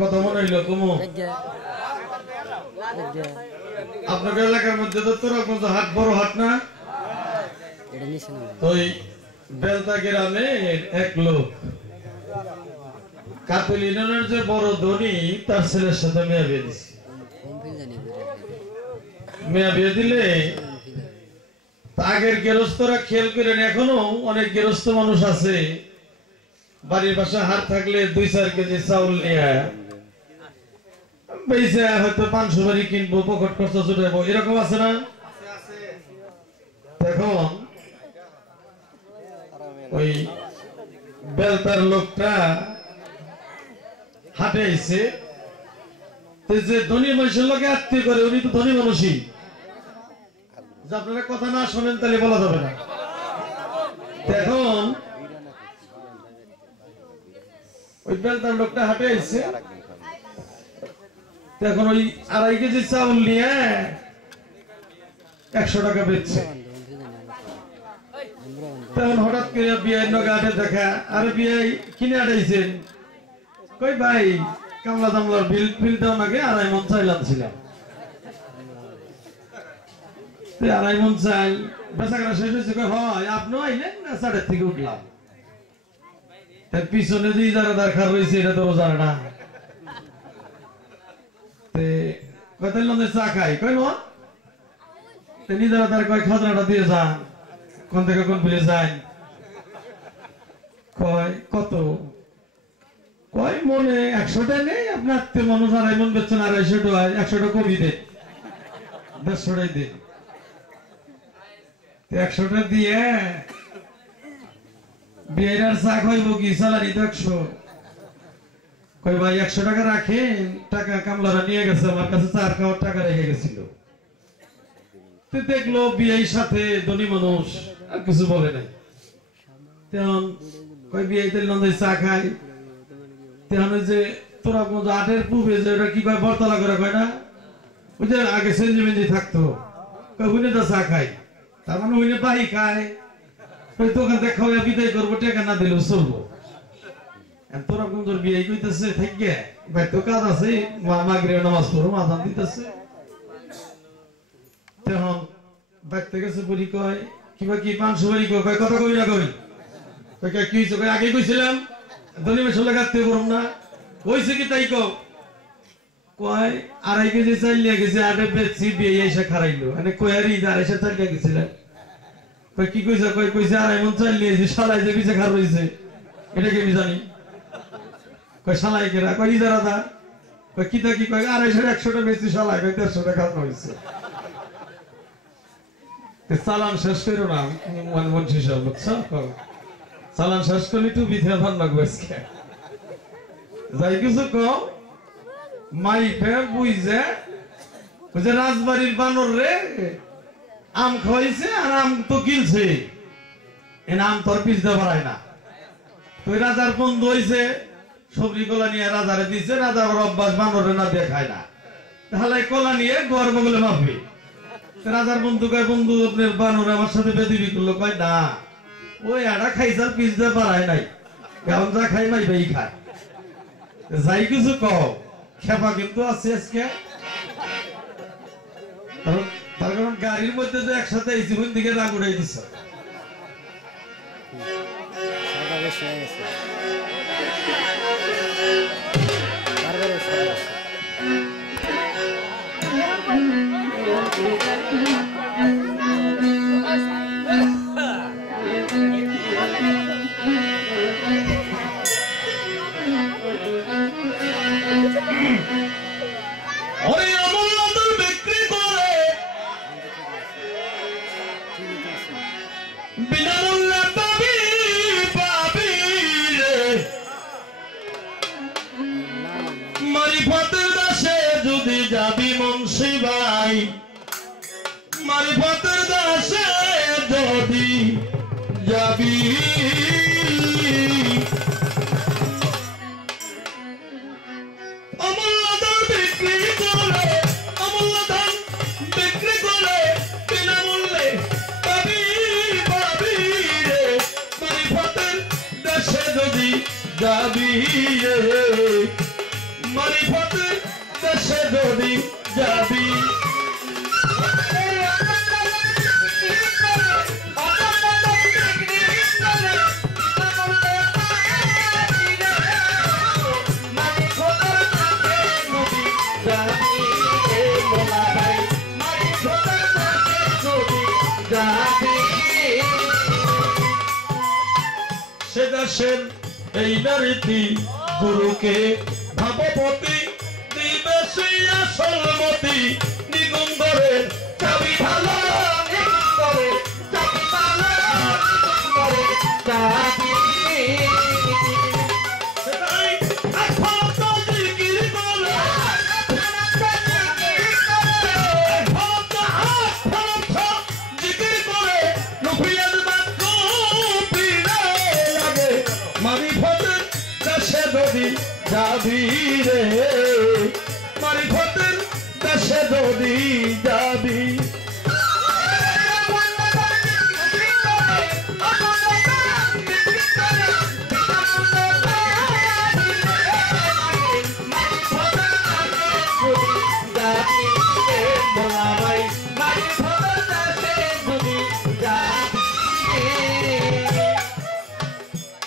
কথা মনে হইলো কুমু আপনাদের এলাকার মধ্যে তো তোরাগঞ্জ হাট বড় হাট না ওই বেলতা গ্রামে এক লোক কাতুল ইউনিয়নের যে বড় ধনী তার ছেলের সাথে মেয়ে বিয়ে দিছে মেয়ে বিয়ে দিলে আগের গৃহস্থরা খেয়াল করেন এখনো অনেক গৃহস্থ মানুষ আছে বাড়ির পাশে হাট থাকলে 2-4 কেজি চাউল নিয়ে বেশি হয়তো 500 বাড়ি কিনবো পকেট খরচা ছুটাবো এরকম আছে না এখন ওই বেলতার লোকটা হাটে আইছে যে ধনী মানুষের লোকে আত্মীয় করে উনি তো ধনী মানুষই আপনারা কথা না শোনেন তাহলে বলা যাবে না এখন ওই বেলতার লোকটা হাটে আইছে এখন ওই 2.5 কেজি চাউল নিয়ে 100 টাকা বেচছে তখন হঠাৎ করে বিয়ের নগে হাটে দেখা আরে বিয়ে কিনে আটাইছেন কই ভাই কামলা দামলার বিল দাও নাকি 2.5 মণ চাইল আনছিলাম 2.5 মণ চাইল বেচা কেনা শেষ হয়েছে হয় আপনিও আইলেন না সাড়ের থেকে উঠলাম তার পিছনে যে যারা দরকার রয়েছে এটা তো জানে না চা খাই কই নিজেরা তার কয় খাজনাটা দিয়ে যান কোন থেকে কোন বিলে যান কয় কত কয় মনে 100 টাকা নেই আপনার আত্মীয় মানুষ 2.5 মণ বেচছেন 250 টাকা 100 টাকা কমই দেন 150 টাকাই দেন 100 টাকা দিয়ে বিয়ের চা খাইব কি স্যালারি 100 কই ভাই 100 টাকা রাখেন টাকা কামলারা নিয়ে গেছে আমার কাছে চার খাওয়ার টাকা রেখে গেছিল তো দেখলো বিয়ের সাথে ধনী মানুষ আর কিছু বলে নাই তখন কই বিয়েতে লন্ডে চা খাই তখন যে তোরা কোন আটের পূর্বে যে ওটা কি কয় বরতলা করে কয় না ওই যে আগে সেঞ্জিমেঞ্জি থাকতো কই হুনে তো চা খাই তার মানে হুনে বাহি খায় ওই দোকান থেকে খাওয়া বিদায় করবো টাকা না দিলেও চলবো তোরা কোন তোর বিয়ে কইতেছে থাকে ভাই তো কাজ আছে মাগরিবের নামাজ পড়ো আযান দিতেছে তখন বাইতে গেছে বলি কয় কিবা কি 500 বাড়ি কয় কথা কই না কই কয় কি হইছে কয় আগে কইছিলাম ধনী মেশে লাগাতে করব না কইছে কি তাই কয় 2.5 কেজি চাল নিয়ে গেছে আটে বেচি বিয়ে এসে খারাইলো মানে কই আর 2.5 চাল নিয়ে গেছিলেন কয় কি কইছে কয় কইছে 2.5 মণ চাল নিয়ে যে শালায় যে পিছে খার রইছে এটা কি আমি জানি কয় শালাই কেরা কয় ইজারা দা কয় কিতা কি কয় 250 100 টাকা বেশি শালাই কয় 150 টাকা খাওয়া হইছে তে চালান শেষ করো না মন শেষ হবে বুঝছো চালান শেষ করলে তো বিধা ভান লাগবে আজকে যাই কিছু কম মাইফে বুঝে ওই যে রাজবাড়ির বানর রে আম খাইছে আর আম তো কিলছে এ আম তোর পিছ দিয়ে বাড়ায় না তুই রাজার বন্ধু হইছে সবজি কলা নিয়ে রাজারে দিছে রাজার অভ্যাস বানরে না দেখায় না তাহলে কলা নিয়ে গর্ব বলে মাপবে রাজার বন্ধু কয় বন্ধু আপনার বানর আমার সাথে বেদিবি করলো কয় না ওই আড়া খাইছার পিছ দিয়ে বাড়ায় নাই এখন যা খাই মাই ভাই খায় যাই কিছু কও খেপা কিন্তু আছে আজকে তার কারণ গাড়ির মধ্যে যে একসাথে এই জীবন দিকে রাগ উড়াই দিচ্ছে যাবি মুন্সি ভাই মারিফতের দাসে যদি যাবি অমূল্য ধান বিক্রি করে অমূল্য ধান বিক্রি করে বিনামূল্যে পাবি পাবি রে মারিফতের দাসে যদি যাবি রে দেশে যদি যাবি সে দেশের এই নারীতি গুরুকে ভাবপতি দিবে সেই আসলমতি নিগুঙ্গরের চাবি ভালো নিগুঙ্গরের চাবি ভালো নিগুঙ্গরের চাবি সেটাই এখন তো জিকির করে এখন তো হাত জিকির করে নফিয়ার বাক্য পিড়ে লাগে মারিফতের দেশে যদি যাবি রে মারিফতের দেশে যদি যাবি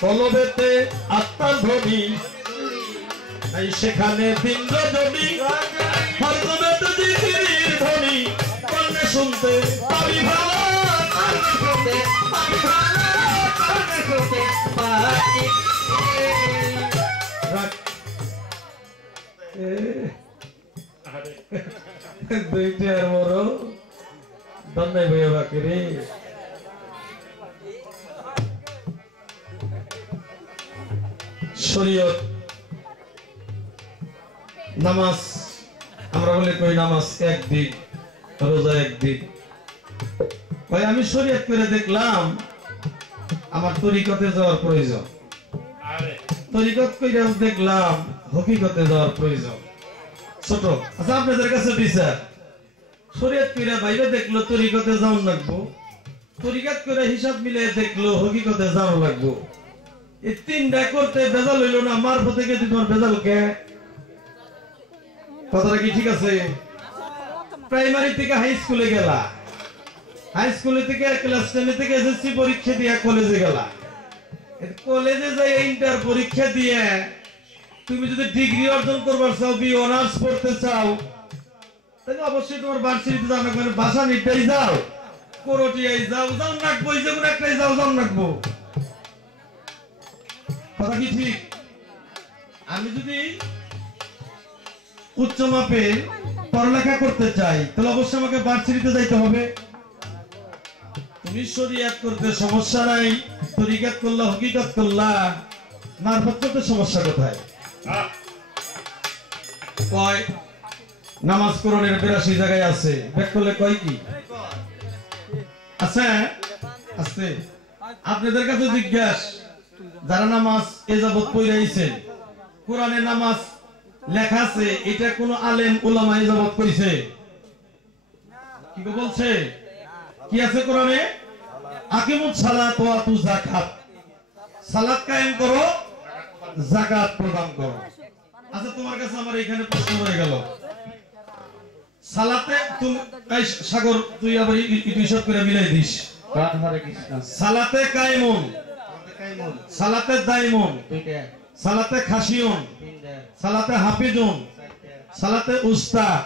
কলবেতে আত্মার ধ্বনি সেখানে দিন রজনী হরকবেতে জিকিরের ধ্বনি কর্ণে শুনতে পাবি ভালো কর্ণে শুনতে পাবি ভালো কর্ণে শুনতে পাবি দুইটার বড় দন্ডাই ভাইয়া বাকি রে শরীয়ত নামাজ আমরা বলে কই নামাজ একদিক রোজা একদিক ভাই আমি শরীয়ত করে দেখলাম আমার তরিকতে যাওয়ার প্রয়োজন তরিকত কইরা দেখলাম হকিকতে যাওয়ার প্রয়োজন ছোট আচ্ছা আপনাদের কাছে বিচার শরীয়ত কইরা বাইরে দেখলো তরিকতে যাওয়ার লাগবো তরিকত করে হিসাব মিলে দেখলো হকিকতে যাওয়ার লাগবো এই তিনটা করতে বেজাল হইল না মারফত থেকে তোমার বেজাল কে কথাটা কি ঠিক আছে প্রাইমারি থেকে হাই স্কুলে গেলা হাই স্কুলে থেকে ক্লাস 10 থেকে এসএসসি পরীক্ষা দিয়ে কলেজে গেলা কলেজে যাই ইন্টার পরীক্ষা দিয়ে তুমি যদি ডিগ্রি অর্জন করবার চাও বি অনার্স পড়তে চাও তাহলে অবশ্যই তোমার ভার্সিটিতে যাও না মানে ভাষা নিটাই যাও কোরটিয়াই যাও যাও নাকবো যে কোনো একটাই যাও যাও নাকবো কথা কি ঠিক আমি যদি উচ্চ মাপে পড়ালেখা করতে চাই তাহলে অবশ্যই আমাকে ভার্সিটিতে যাইতে হবে তুমি শরীয়ত করতে সমস্যা নাই তরিকত করলা হকিকত করলা মারফত করতে সমস্যা কোথায় কয় নামাজ কোরআনের 82 জায়গায় আছে ব্যাক করলে কয় কি আছে আছে আপনাদের কাছে জিজ্ঞাসা যারা নামাজ এ যাবত পড়ে আইছেন কোরআনে নামাজ লেখা আছে এটা কোন আলেম উলামা এ যাবত কইছে কি বলছে কি আছে কোরআনে আকিমুস সালাত ওয়া আতু যাকাত সালাত কায়েম করো যাকাত প্রদান করো আচ্ছা তোমার কাছে আমার এখানে প্রশ্ন হয়ে গেল সালাতে তুমি সাগর তুই আবার ইতিশত করে মিলাই দিস হরে কৃষ্ণ সালাতে কায়েমুন সালাতে দাইমুন দুইটা সালাতে খাশিয়ুন তিনটা সালাতে হাফিজুন সালাতে উস্তাদ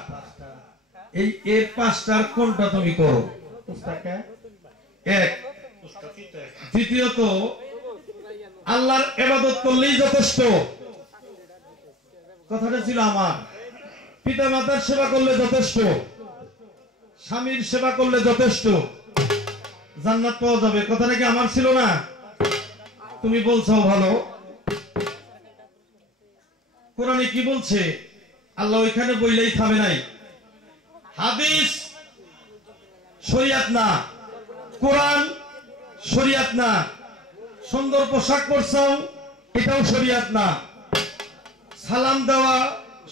এই এর পাঁচটার কোনটা তুমি করো উস্তাদকে এক দ্বিতীয়ত আল্লাহর ইবাদত করলেই যথেষ্ট কথাটা ছিল আমার পিতামাতার সেবা করলে যথেষ্ট স্বামীর সেবা করলে যথেষ্ট জান্নাত পাওয়া যাবে কথাটা কি আমার ছিল না তুমি বলছো ভালো কোরআনে কি বলছে আল্লাহ ওইখানে বইলেই থামে নাই হাদিস শরিয়াত না কোরআন শরিয়াত না সুন্দর পোশাক পরছো এটাও শরিয়াত না সালাম দেওয়া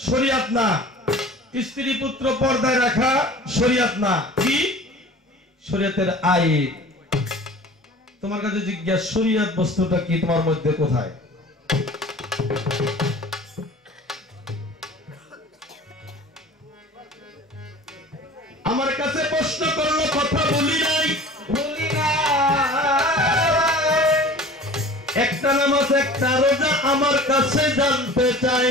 শরিয়াত না স্ত্রী পুত্র পর্দায় রাখা শরিয়াত না কি শরিয়াতের আইন তোমার কাছে জিজ্ঞাসা শরিয়াত বস্তুটা কি তোমার মধ্যে কোথায় আমার কাছে প্রশ্ন করলো, কথা বলি নাই। একটা নামাজ একটা রোজা আমার কাছে জানতে চাই।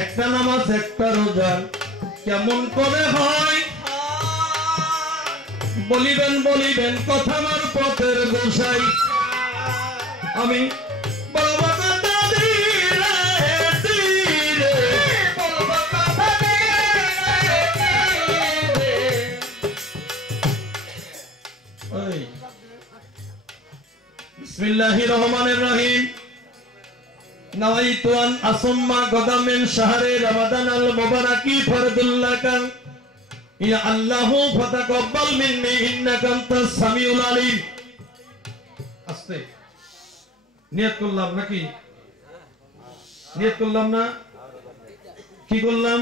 একটা নামাজ একটা রোজা কেমন করে হয়? বলিবেন বলিবেন কথা আমার পথের গোসাই। আমি বিসমিল্লাহির রহমানির রহিম। নাওয়াইতু আন আসুম্মা গাদাম মিন শাহরি রমাদানাল মুবারাকি ফারদুল্লাকা ইয়া আল্লাহু ফাতাকাব্বাল মিন্নি ইন্নাকা আনতাস সামিউল আলিম। আস্তে নিয়ত করলাম নাকি? নিয়ত করলাম না? কি করলাম?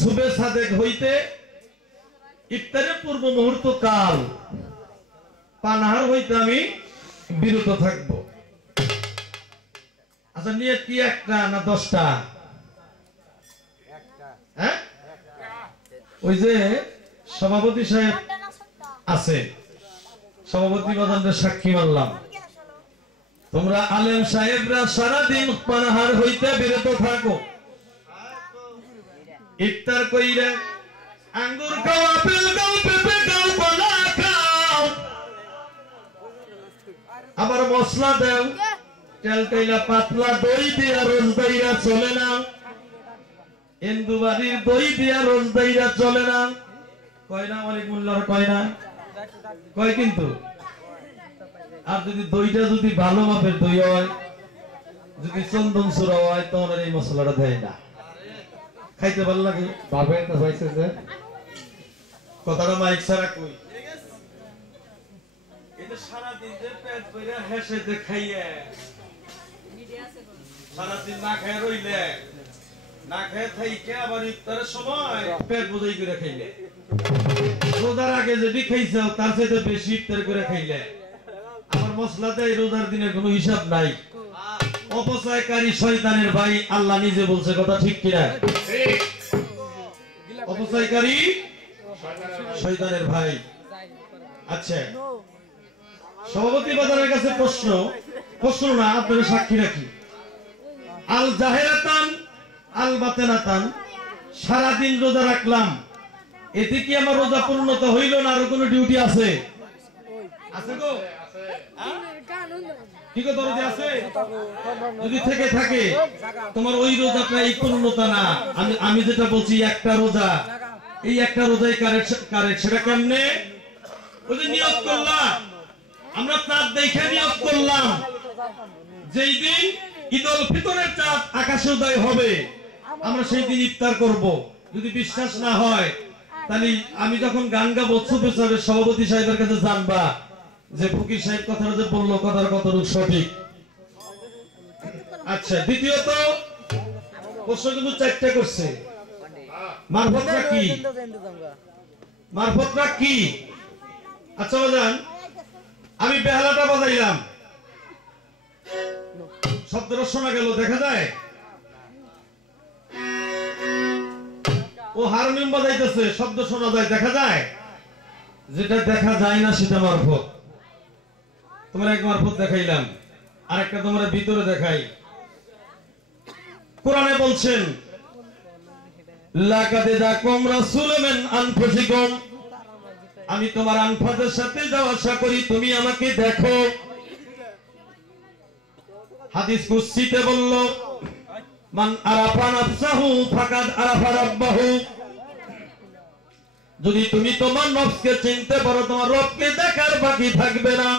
সুবে সাদেক হইতে ইফতারের পূর্ব মুহূর্ত কাল পানাহার হইতে আমি বিরত থাকবো। আচ্ছা নিয়ত কি একটা না 10টা? হ্যাঁ, ওই যে সভাপতি সাহেব আছে, সভাপতি বাদানদের সাক্ষী মানলাম। তোমরা আলেম সাহেবরা সারাদিন পানাহার হইতে বিরত থাকো। ইফতার কইরে আঙ্গুর খাও, আপেল খাও, পেঁপে খাও, কলা খাও, আবার মশলা দাও, তেল তেলা পাতলা দই দিয়া রোজ দইরা চলে না। ইন্দুবাড়ির দই দিয়া রোজ দইরা চলে না। কয় না অনেক মূল্যর কয় না কয়, কিন্তু আর যদি দইটা যদি ভালো মাপের দই হয়, যদি চন্দন সুরা হয়, তখন এই মশলাটা দেয় না। খাইতে ভালো লাগে ভাবে না হইছে যে কথাটা মাইক ছাড়া কই। এটা সারা দিন যে পেট ভরে হেসে যে খাইয়ে, সারা দিন না খায় রইলে, না খায় থাইকে আবার ইফতারের সময় পেট বোঝাই করে খাইলে, রোজার আগে যদি খাইছো তার চাইতে বেশি ইফতার করে খাইলে, আমার মশলা দেয় রোজার দিনের কোনো হিসাব নাই। অপচয়কারী শয়তানের ভাই, আল্লাহ নিজে বলছে, কথা ঠিক কিনা? অপচয়কারী শয়তানের ভাই। আচ্ছা, সভাপতি বাজারের কাছে প্রশ্ন না, আপনাদের সাক্ষী রাখি। আল জাহেরাতান আল বাতেনাতান, সারাদিন রোজা রাখলাম, এতে কি আমার রোজা পূর্ণতা হইল না আরো কোনো ডিউটি আছে? আছে গো? কি কথা আছে? যদি থেকে থাকে তোমার ওই রোজাটা এই পূর্ণতা না। আমি যেটা বলছি একটা রোজা, এই একটা রোজাই কারেক্ট। সেটা কেমনে? ওই যে নিয়ত করলাম, আমরা চাঁদ দেখে নিয়ত করলাম, যেই দিন ঈদ উল ফিতরের চাঁদ আকাশে উদয় হবে আমরা সেই দিন ইফতার করব। যদি বিশ্বাস না হয় তাহলে আমি যখন গান গাবো চুপে চুপে সভাপতি সাহেবের কাছে জানবা যে ফকির সাহেব কথাটা যে বললো কথার কতটুকু সঠিক। আচ্ছা, দ্বিতীয়ত প্রশ্ন কিন্তু 4টা করছে। মারফতটা কি? মারফতটা কি? আচ্ছা বাজান, আমি বেহালাটা বাজাইলাম, শব্দটা শোনা গেল, দেখা যায়? ও হারমোনিয়াম বাজাইতেছে, শব্দ শোনা যায়, দেখা যায়? যেটা দেখা যায় না সেটা মারফত। তোমার এক মারফত দেখাইলাম, আরেকটা তোমরা ভিতরে দেখাই। কোরআনে বলছেন, লাকাদ জাকুম রাসূলুম মিন আনফুসিকুম, আমি তোমার আনফাসের সাথে যাওয়া আশা করি, তুমি আমাকে দেখো। হাদিস কুদসিতে বলল, মান আরাফা নাফসাহু ফাকাদ আরাফা রাব্বাহু, যদি তুমি তোমার নফসকে চিনতে পারো তোমার রবকে দেখার বাকি থাকবে না।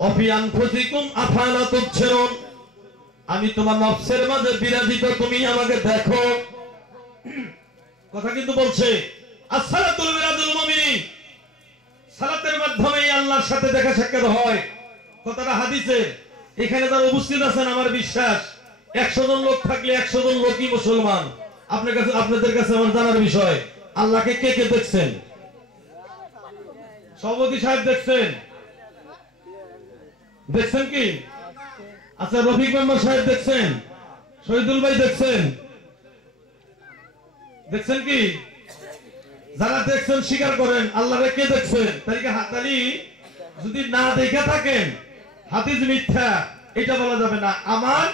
অফি আনফুসিকুম আফালা তুবসিরুন, আমি তোমার নফসের মাঝে বিরাজিত, তুমি আমাকে দেখো। কথা কিন্তু বলছে আসসালাতুল মিরাদুল মুমিনিন, সালাতের মাধ্যমে আল্লাহর সাথে দেখা সাক্ষাৎ হয়। কথাটা হাদিসে। এখানে যারা উপস্থিত আছেন আমার বিশ্বাস 100 জন লোক থাকলে 100 জন লোকই মুসলমান। আপনাদের কাছে আমার জানার বিষয়, আল্লাহকে কে কে দেখছেন? সভাপতি সাহেব দেখছেন? দেখছেন কি? আচ্ছা, রফিক মেম্বার সাহেব দেখছেন? শহীদুল ভাই দেখছেন? দেখছেন কি? যারা দেখছেন স্বীকার করেন, আল্লাহরে কে দেখছেন? তারিখে হাতালি যদি না দেখে থাকেন, হাদিস মিথ্যা, এটা বলা যাবে না। আমার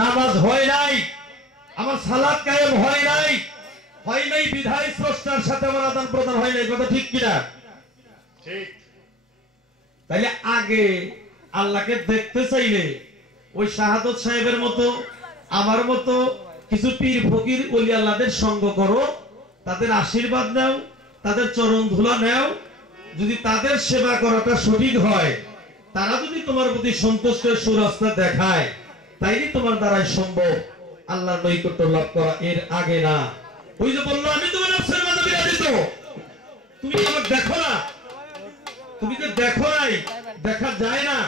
নামাজ হয় নাই, আমার সালাত কায়েম হয় নাই, বিধায় স্রষ্টার সাথে আমার আদান প্রদান হয় নাই। কথা ঠিক কিনা? ঠিক। তাইলে আগে আল্লাহকে দেখতে চাইলে ওই শাহাদত সাহেবের মতো, আমার মতো কিছু পীর ফকির ওলি আল্লাহদের সঙ্গ করো, তাদের আশীর্বাদ নাও, তাদের চরণ ধুলা নাও। যদি তাদের সেবা করাটা সঠিক হয়, তারা যদি তোমার প্রতি সন্তুষ্টের সুরাস্তা দেখায়, তাইলে তোমার দ্বারাই সম্ভব আল্লাহর নৈকট্য লাভ করা, এর আগে না। ওই যে বললো আমি তোমার নফসের মাঝে বিরাজিত, তুমি আমাকে দেখো না, তুমি যে দেখো নাই, দেখা যায় না,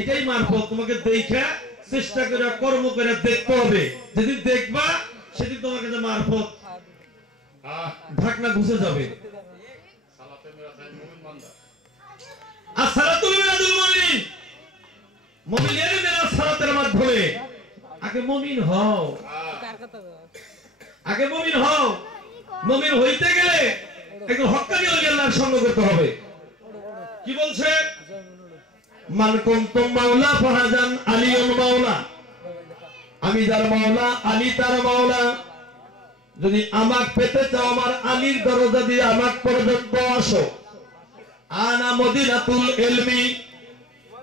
এটাই মারফত। তোমাকে দেখা চেষ্টা করে কর্ম করে দেখতে হবে। যেদিন দেখবা সেদিন তোমার কাছে মারফত ঢাকনা ঘুষে যাবে। আসসালাতুল মিরাজুল মুমিন, মুমিনের মেরাজ সালাতের মাধ্যমে। আগে মুমিন হও, আগে মুমিন হও। মুমিন হইতে গেলে একজন হক্কানি ওলি আল্লাহর সঙ্গ করতে হবে। কি বলছে? মান কুনতুম মাওলা ফাহাজান আলিউল মাওলা, আমি যার মাওলা আলী তার মাওলা। যদি আমাকে পেতে চাও, আমার আলীর দরজা দিয়ে আমাকে পর্যন্ত আসো। আনা মদিনাতুল ইলমি,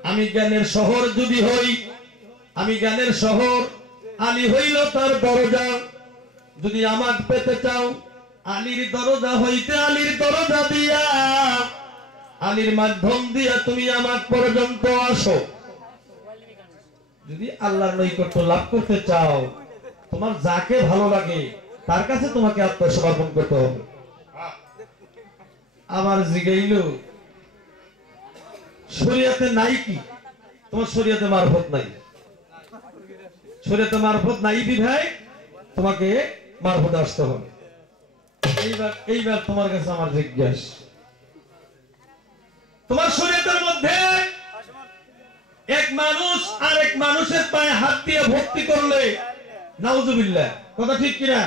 আমি জ্ঞানের শহর যদি হই, আমি জ্ঞানের শহর, আলী হইল তার দরজা। যদি আমাকে পেতে চাও, আলীর দরজা হইতে আলীর দরজা দিয়া, আলীর মাধ্যম দিয়া তুমি আমার পর্যন্ত আসো। যদি আল্লাহর নৈকট্য লাভ করতে চাও, তোমার যাকে ভালো লাগে তার কাছে তোমাকে আত্মসমর্পণ করতে হবে। আবার জিগাইল শরীয়তে নাই কি? তোমার শরীয়তে মারফত নাই, শরীয়তে মারফত নাই বিধায় তোমাকে মারফত আসতে হবে। এইবার তোমার কাছে আমার জিজ্ঞাসা, তোমার শরীয়তের মধ্যে এক মানুষ আর এক মানুষের পায়ে হাত দিয়ে ভক্তি করলে, নাউজুবিল্লাহ, কথা ঠিক কিনা?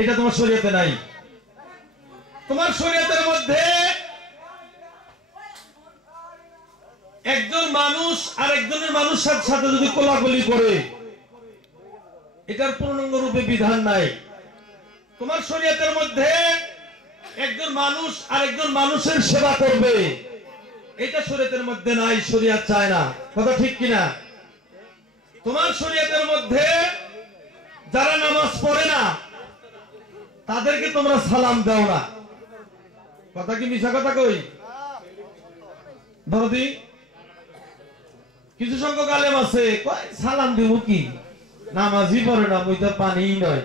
এটা তোমার শরীয়তে নাই। তোমার শরীয়তের মধ্যে একজন মানুষ আর একজনের মানুষের সাথে যদি কোলাকুলি করে, এটার পূর্ণাঙ্গ রূপে বিধান নাই। তোমার শরীয়তের মধ্যে একজন মানুষ আর একজন মানুষের সেবা করবে, এটা শরীয়তের মধ্যে নাই, শরীয়ত চায় না। কথা ঠিক কিনা? তোমার শরীয়তের মধ্যে যারা নামাজ পড়ে না, তাদেরকে তোমরা সালাম দাও না। কথা কি মিছা কথা কই? দরদি কিছু সংখ্যক আলেম আছে, কয় সালাম দিব কি, নামাজই পড়ে না, মুই তো পানিই নয়,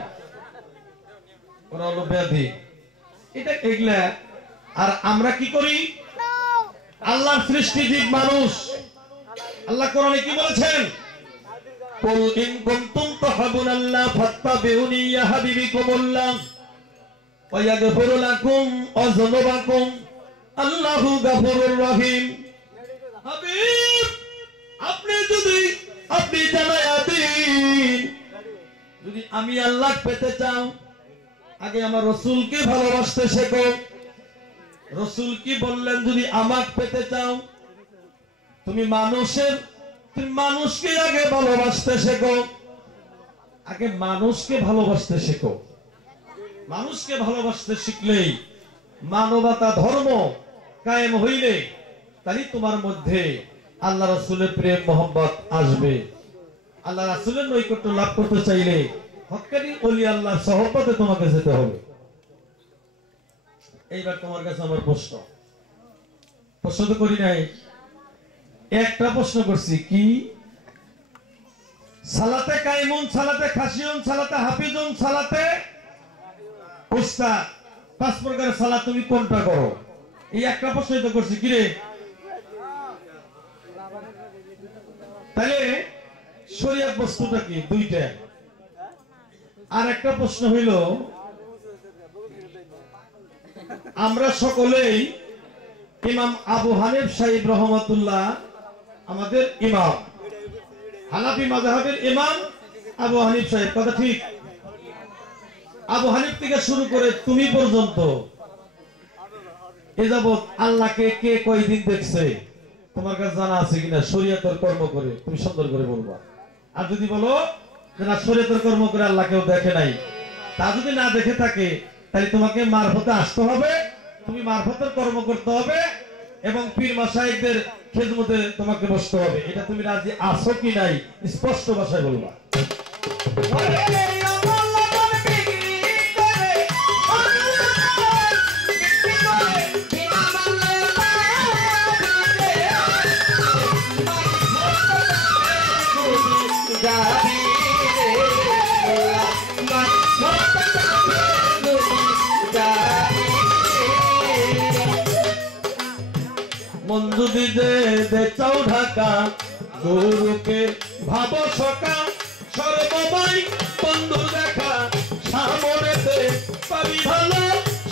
ওরা হলো ব্যাধি। এটা এগুলা। আর আমরা কি করি? আল্লাহর সৃষ্টি জীব মানুষ। আল্লাহ কোরআনে কি বলেছেন? কুল ইন কুনতুম তুহিব্বুনাল্লাহ ফাত্তাবিউনি ইয়াহবিবিকুমুল্লাহ ওয়া ইয়াগফিরু লাকুম যুনুবাকুম আল্লাহু গফুরুর রহিম। হাবিব, আপনি জানায়া দিন, যদি আমি আল্লাহ পেতে চাও, আগে আমার রাসূলকে ভালোবাসতে শেখো। রাসূল কি বললেন? যদি আমাকে পেতে চাও, তুমি মানুষকে আগে ভালোবাসতে শেখো। আগে মানুষকে ভালোবাসতে শেখো। মানুষকে ভালোবাসতে শিখলেই, মানবতা ধর্ম কায়েম হইলে, তাই তোমার মধ্যে আল্লাহ রাসূলের প্রেম মোহাম্মত আসবে। আল্লাহ রাসূলের নৈকট্য লাভ করতে চাইলে হক্কানি ওলি আল্লাহর সহবতে তোমাকে যেতে হবে। এইবার তোমার কাছে আমার প্রশ্ন তো করি নাই, একটা প্রশ্ন করছি। কি? সালাতে কাইমুন, সালাতে খাশিউন, সালাতে হাফিজুন, সালাতে উস্তাদ, 5 প্রকারের সালাত তুমি কোনটা করো? এই একটা প্রশ্নই তো করছি। কি রে? তাহলে শরীয়ত বস্তুটা কি? দুইটা। আর একটা প্রশ্ন হইল, আমরা সকলেই ইমাম আবু হানিফ সাহেব রহমাতুল্লাহ আমাদের ইমাম, হানাফি মাযহাবের ইমাম আবু হানিফ সাহেব কথা ঠিক। আবু হানিফ থেকে শুরু করে তুমি পর্যন্ত এ যাবৎ আল্লাহকে কে কয়দিন দেখছে তোমার কাছে জানা আছে কিনা? শরীয়তের কর্ম করে তুমি সুন্দর করে বলবা। আর যদি বলো যে না শরীয়তের কর্ম করে আল্লাহ কেউ দেখে নাই, তা যদি না দেখে থাকে তাহলে তোমাকে মারফতে আসতে হবে, তুমি মারফতের কর্ম করতে হবে এবং পীর মাশায়েখদের খেদমতে তোমাকে বসতে হবে। এটা তুমি রাজি আছো কি নাই স্পষ্ট ভাষায় বলবা। মন যদি দে চাও ঢাকা গুরুকে ভাব সকা সর্বময় বন্ধু দেখা সামনেতে পাবি ভালো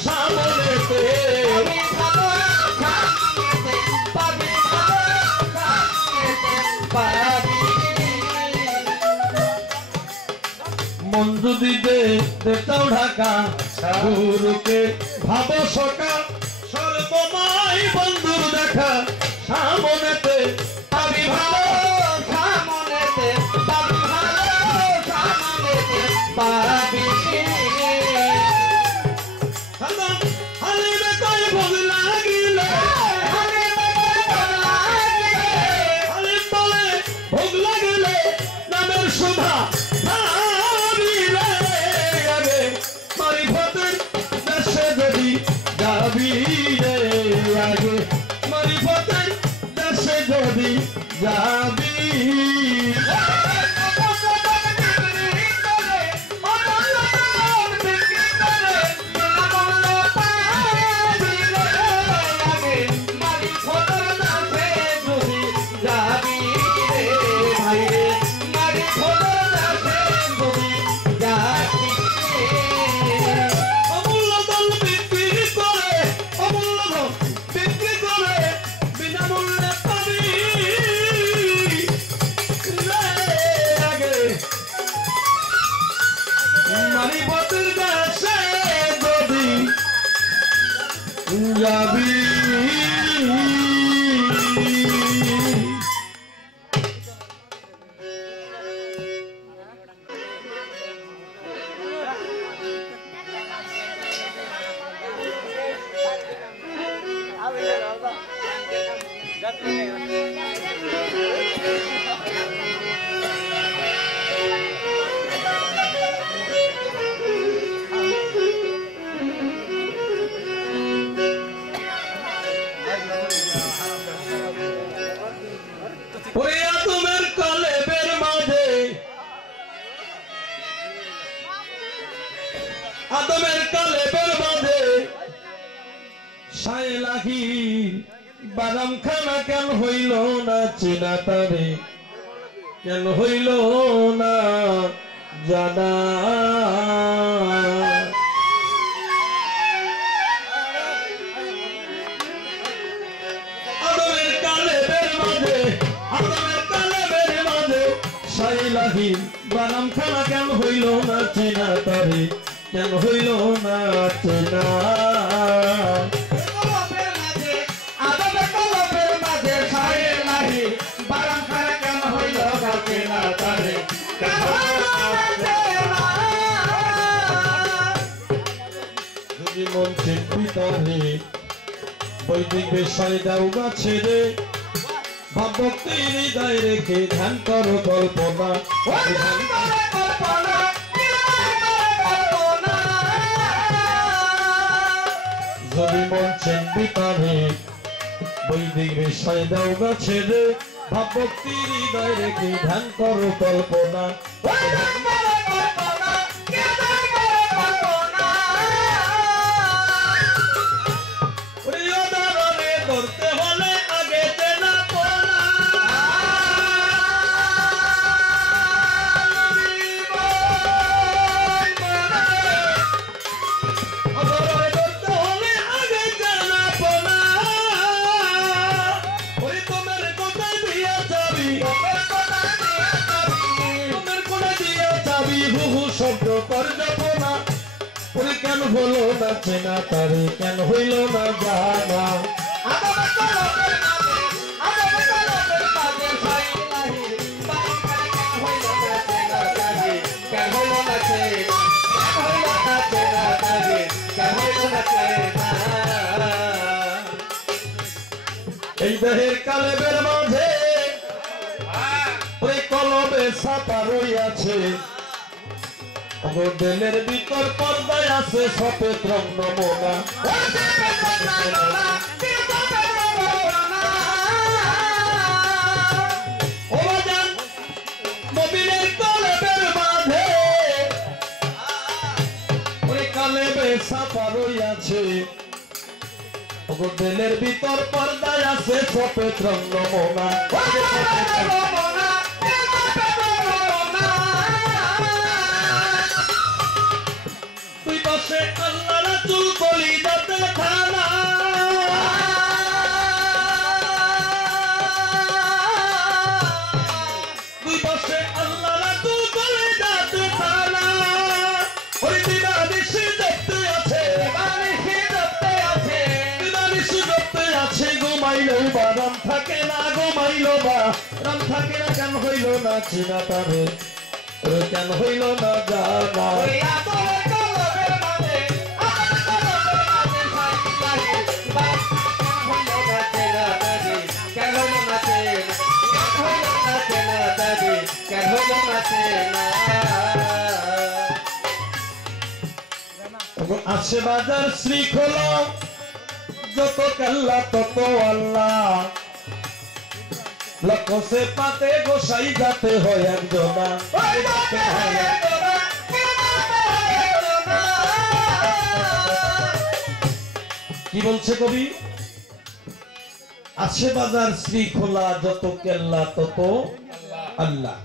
সামনেতে মন যদি দে চাও ঢাকা গুরুকে ভাব সকা সর্বময় বন্ধুর দেখা সামনেতে পাবি ভালো সামনেতে পাবি ভালো সামনেতে পাবি হালিমে কই ভোগ লাগিলে হালিম বলে ভোগ লাগিলে নামের শোভা ভাবিলে আগে মারিফতের দেশে যদি যাবি রে আগে মারিফতের দেশে যদি যাবি মারিফতের দেশে যদি যাবি আদমের কালেবের মাঝে সায়লাহি বাদাম খানা কেন হইল না চেনা তারে কেন হইল না জানা আদমের কালেবের মাঝে সায়লাহি বাদাম খানা কেন হইল না চেনা তারে কেন হইল না চেনা আদমের কলবের মাঝে সায়লাহি বাদাম খানা কেন হইল না চেনা তারে যদি মন চিন্তিতারে বৈদিক বিষয় দাও গাছে রে ভাব ভক্তি হৃদয় রেখে ধ্যান করো কল্পনা যদি মন চিন্তিতারে বৈদিক বিষয় দাও গাছে রে ভাব ভক্তি হৃদয় রেখে ধ্যান করো কল্পনা করতে হলে আগে চেনা পোনা করতে হলে আগে চেনা পোনা ওই তোমার কোথায় দিয়া যাবি তোমার কোথায় দিয়া হু হু শব্দ কর জপনা ওরে কেন হলো না চেনা তারে কেন হইল না জানা এই দেহের কালেবের মাঝে ওই কলবে ছাপা রইয়াছে দিলের ভিতর পর্দায় আছে সফেদ রং নমুনা মবিনের কলবের মাঝে ওই কালেবে ছাপা রইয়াছে দিলের ভিতর পর্দায় আছে সফেদ রং নমুনা তুই বসে আল্লাহ রাসূল বলি দাতে থানা তুই বসে আল্লাহ রাসূল বলি দাতে থানা ওই দিবানিশি দেখতে আছে ঘুমাইলেও বা রাম থাকে না ঘুমাইলো বা রাম থাকে না কেন হইল না চিনা তারে কেন হইল না জানা আছে বাজার শৃঙ্খলা যত কাল্লা তত আল্লাহ লক্ষ সে পাতে গোসাই যাতে হয় একজনা কি বলছে কবি আছে বাজার শৃঙ্খলা যত কেল্লা তত আল্লাহ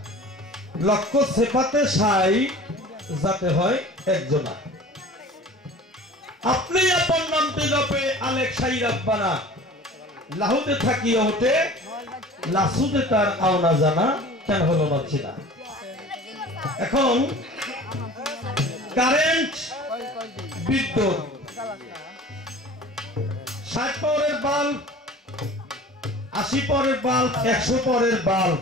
লক্ষ সেপাতে সাই যাতে হয় একজনা আপনি আপন নামতে জপে আলেক সাই রাব্বানা লাহুতে থাকিয়ে ওঠে লাসুদে তার আওনা জানা কেন হলো না চিনা এখন কারেন্ট বিদ্যুৎ 60 পাওয়ারের বাল্ব 80 পাওয়ারের বাল্ব 100 পাওয়ারের বাল্ব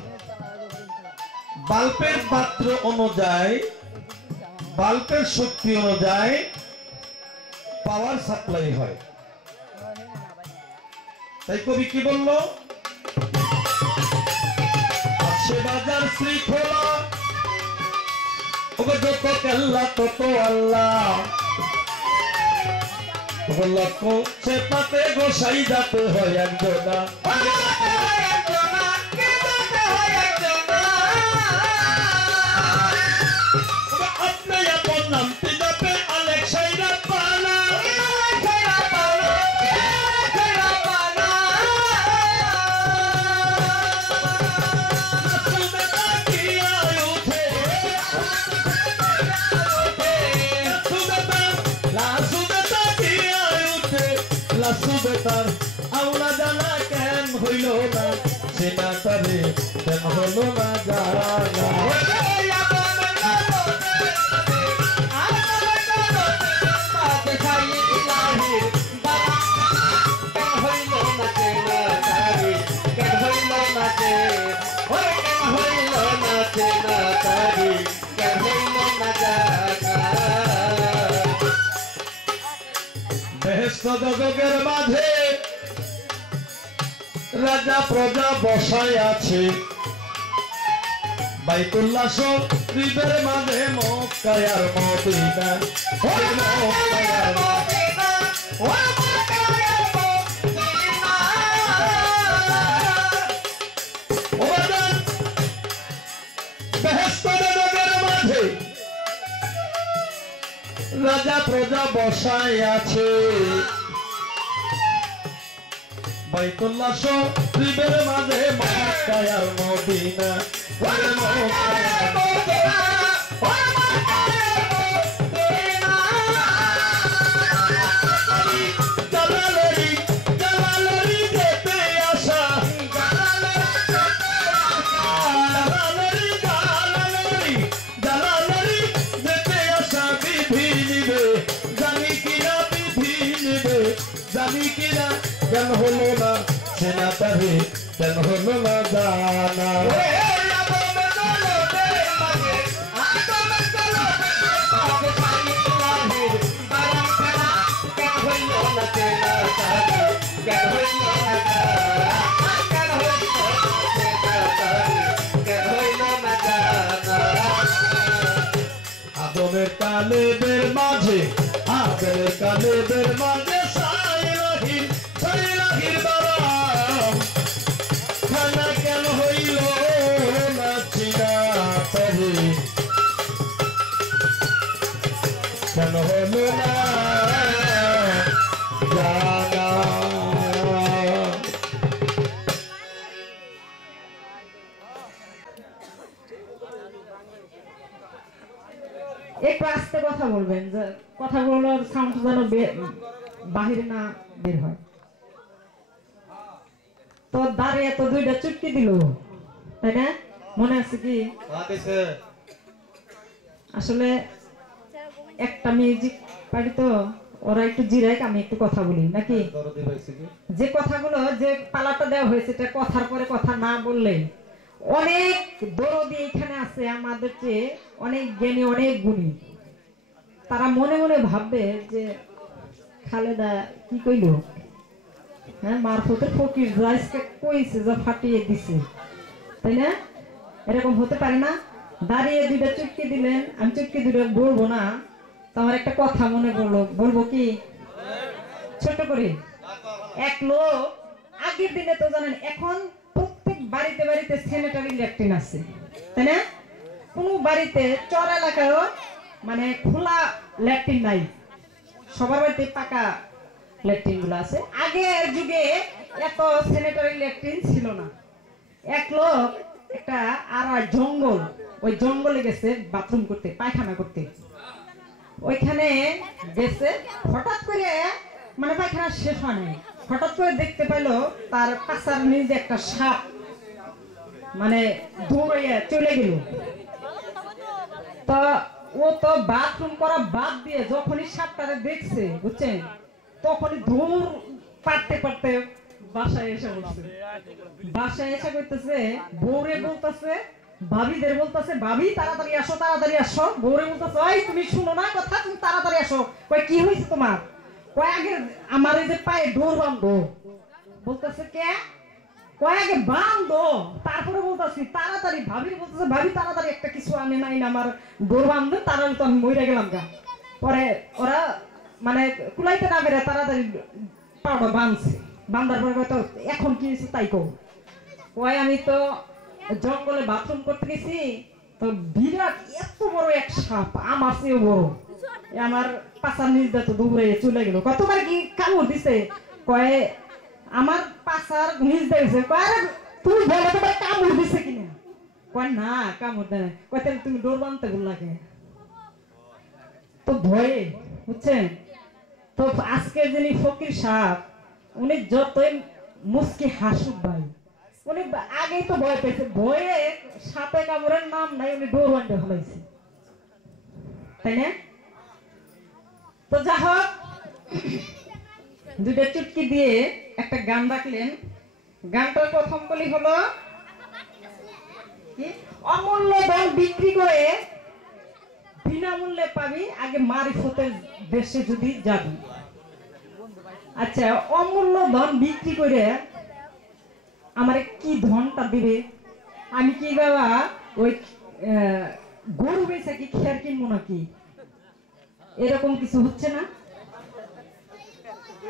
বাল্বের পাত্র অনুযায়ী বাল্বের শক্তি অনুযায়ী পাওয়ার সাপ্লাই হয় তাই কবি কি বলল আছে বাজার শৃঙ্খলা ওগো যত কেল্লা তত আল্লাহ ওগো লক্ষ সে পাতে গোসাই যাতে হয় একজনা আপনি আপন নামতে যাবে আলেক সাই রাব্বানা লাসুবেতার আওলা জানা কেন হইল না সেনা তারে কেন হলো না জানা বেহেশত জগতের মাঝে রাজা প্রজা বসায় আছে বাইতুল্লাহ শরীফের মাঝে মক্কায় আর মদিনা মক্কায় আর মদিনা বেহেশত জগতের মাঝে রাজা প্রজা বসায় আছে বাইতুল্লাহ শরীফের মাঝে মক্কায় আর মদিনা জালালেরি কেন হলো না জানা আদমের কালেবের মাঝে আদমের কালেবের মাঝে সাইলাহির বাবা খানা কেন হইল না চিনা তবে কেন হলো না জানা একটু আস্তে কথা বলবেন, যে কথাগুলোর সাউন্ড যেন বাহিরে না বের হয়। তো দাঁড়িয়ে তো দুইটা চুটকি দিল, তাই না? মনে আছে কি? আসলে একটা মিউজিক পার্টি তো ওরা একটু জিরায়, আমি একটু কথা বলি নাকি? যে কথাগুলো যে পালাটা দেওয়া হয়েছে এটা কথার পরে কথা না বললে, অনেক দরদি এখানে আছে আমাদের চেয়ে, অনেক জ্ঞানী অনেক গুণী। তারা মনে মনে ভাববে যে খালেদা কি কইল, হ্যাঁ মারফতের ফকির রাইসকে কইছে যা ফাটিয়ে দিছে, তাই না? এরকম হতে পারে না। দাঁড়িয়ে দুইটা চুটকি দিলেন, আমি চুটকি দুটো বলবো না, তো আমার একটা কথা মনে পড়লো, বলবো কি ছোট করে। এক লোক আগের দিনে তো জানেন এখন বাড়িতে বাড়িতে স্যানিটারি ল্যাট্রিন আছে, তাই না? কোনো বাড়িতে চর এলাকায়ও মানে খোলা ল্যাট্রিন নাই, সবার বাড়িতে পাকা ল্যাট্রিন গুলো আছে। আগের যুগে এত স্যানিটারি ল্যাট্রিন ছিল না। এক লোক একটা আর জঙ্গল, ওই জঙ্গলে গেছে বাথরুম করতে, পায়খানা করতে। ওইখানে গেছে, হঠাৎ করে মানে পায়খানা শেষ হয় নাই, হঠাৎ করে দেখতে পাইলো তার পাশার নিচে একটা সাপ মানে দৌড়াইয়া চলে গেল। তো ও তো বাথরুম করা বাদ দিয়ে যখনই সাপটারে দেখছে, বুঝছেন, তখনই দৌড় পারতে পারতে বাসায় এসে বলছে। বাসায় এসে করতেছে, বউরে বলতেছে, ভাবিদের বলতেছে, ভাবি তাড়াতাড়ি আসো, তাড়াতাড়ি আসো। বউরে বলতেছে, ওই তুমি শুনো না কথা, তুমি তাড়াতাড়ি আসো। কয় কি হয়েছে তোমার? কয় আগে আমার এই যে পায়ে ডোর বাঁধো। বলতেছে কে? কয় আগে বাঁধো, তারপরে বলতেছি তাড়াতাড়ি। ভাবির বলতেছে, ভাবি তাড়াতাড়ি একটা কিছু আনে নাই না আমার ডোর বাঁধো, তাড়াতাড়ি তো আমি মরে গেলাম গা। পরে ওরা মানে কুলাইতে না বেড়ে তাড়াতাড়ি পাউডার বাঁধছে। বাঁধার পরে তো এখন কি হয়েছে তাই কো। কয় আমি তো জঙ্গলে বাথরুম করতে গেছি, তো বিরাট এত বড় এক সাপ, আমার চেয়েও বড়, আমার পাশার নির্দা তো দৌড়ে চলে গেল। কতবার কি কামড় দিছে? কয় আমার পাশার নির্দা গেছে। কয় তুমি বলো তোমার কামড় দিছে কিনা? কয় না কামড় দেয়। কয় তাহলে তুমি ডোর বাঁধতে বললাকে? তো ভয়ে, বুঝছেন তো। আজকের যিনি ফকির সাপ, উনি যতই মুস্কি হাসুক ভাই, উনি আগেই তো ভয় পেয়েছে, ভয়ে সাপে কামড়ের নাম নাই, উনি ডোর বাঁধতে ফেলাইছে, তাই না? তো যা হোক, দুইটা চুটকি দিয়ে একটা গান রাখলেন। গানটার প্রথম কলি হলো অমূল্য ধন বিক্রি করে বিনামূল্যে পাবি, আগে মারিফতের দেশে যদি যাবি। আচ্ছা, অমূল্য ধন বিক্রি করে আমারে কি ধনটা দিবে? আমি কি বাবা ওই গরু বেচা কি খেয়ার কিনবো নাকি? এরকম কিছু হচ্ছে না।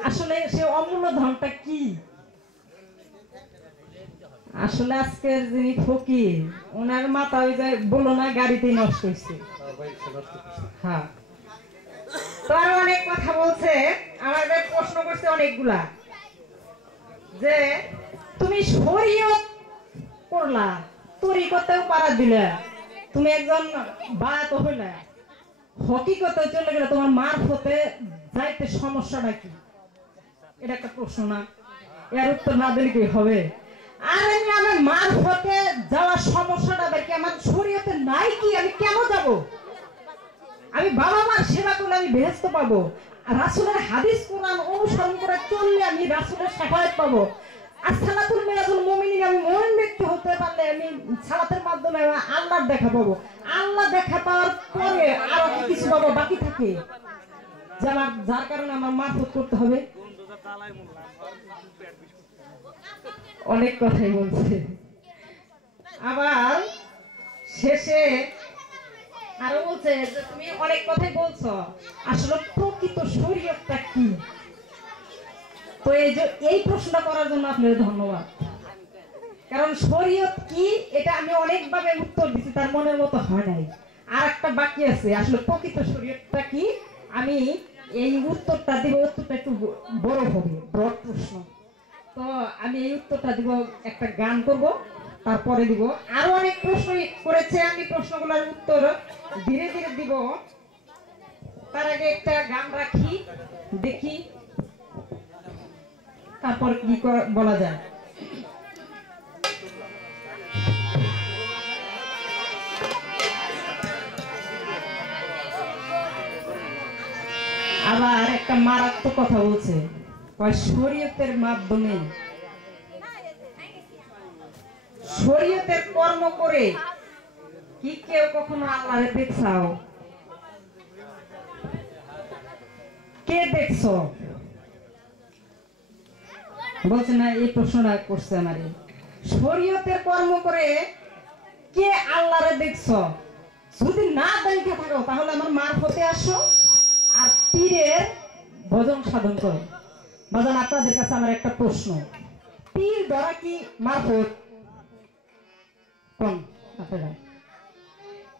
আসলে সে অমূল্য ধনটা কি? আসলে আজকের যিনি ফকির, ওনার মাথা ওই যে বলো না গাড়িতেই নষ্ট হয়েছে। হ্যাঁ, তো আরো অনেক কথা বলছে, আমাদের প্রশ্ন করছে অনেকগুলা, যে তুমি শরীয়ত করলা, তরিকতেও পারা দিলে, তুমি একজন বাত হইলা, হকিকতে চলে গেলে তোমার মারফতে যাইতে সমস্যাটা কি? এটা একটা প্রশ্ন না? এর উত্তর না দিলে কি হবে? আর আমি মারফতে যাওয়ার সমস্যাটা দেখি, আমার শরীয়তে নাই কি? আমি কেন যাব? আমি বাবা মার সেবা করলে আমি বেহেশত পাবো, রাসূলের হাদিস কোরআন অনুসরণ করে চললে আমি রাসূলের শাফায়াত পাবো। আর সালাতুল মিলাদুল মুমিনিন আমি মুমিন ব্যক্তি হতে পারলে আমি সালাতের মাধ্যমে আল্লাহর দেখা পাবো। আল্লাহ দেখা পাওয়ার পরে আরো কিছু পাবো বাকি থাকে, যার কারণে আমার মারফত করতে হবে। অনেক কথাই বলছে। আবার শেষে আরো বলছে যে তুমি অনেক কথাই বলছো, আসলে প্রকৃত শরীয়তটা কি? তো এই প্রশ্নটা করার জন্য আপনাদের ধন্যবাদ। কারণ শরীয়ত কি এটা আমি অনেকভাবে উত্তর দিচ্ছি, তার মনের মতো হয় নাই। আর একটা বাকি আছে, আসলে প্রকৃত শরীয়তটা কি আমি এই উত্তরটা দিব। উত্তরটা একটু বড় হবে, ব্রড প্রশ্ন। তো আমি এই উত্তরটা দিব, একটা গান করব, তারপরে দিব। আরো অনেক প্রশ্ন করেছে, আমি প্রশ্নগুলোর উত্তর ধীরে ধীরে দিব। তার আগে একটা গান রাখি, দেখি তারপর কি বলা যায়। আবার একটা মারাত্মক কথা বলছে, শরীয়তের মাধ্যমে, শরীয়তের কর্ম করে কি কেউ কখনো আল্লাহরে দেখছাও? কে দেখছো? বলছে না, এই প্রশ্নটা করছে আমারে। শরীয়তের কর্ম করে কে আল্লাহরে দেখছো? যদি না দেখে থাকো তাহলে আমার মারফতে আসো আর পীরের ভজন সাধন করো। বাজান, আপনাদের কাছে আমার একটা প্রশ্ন, পীর ধরা কি মারফত? কোন আপনারা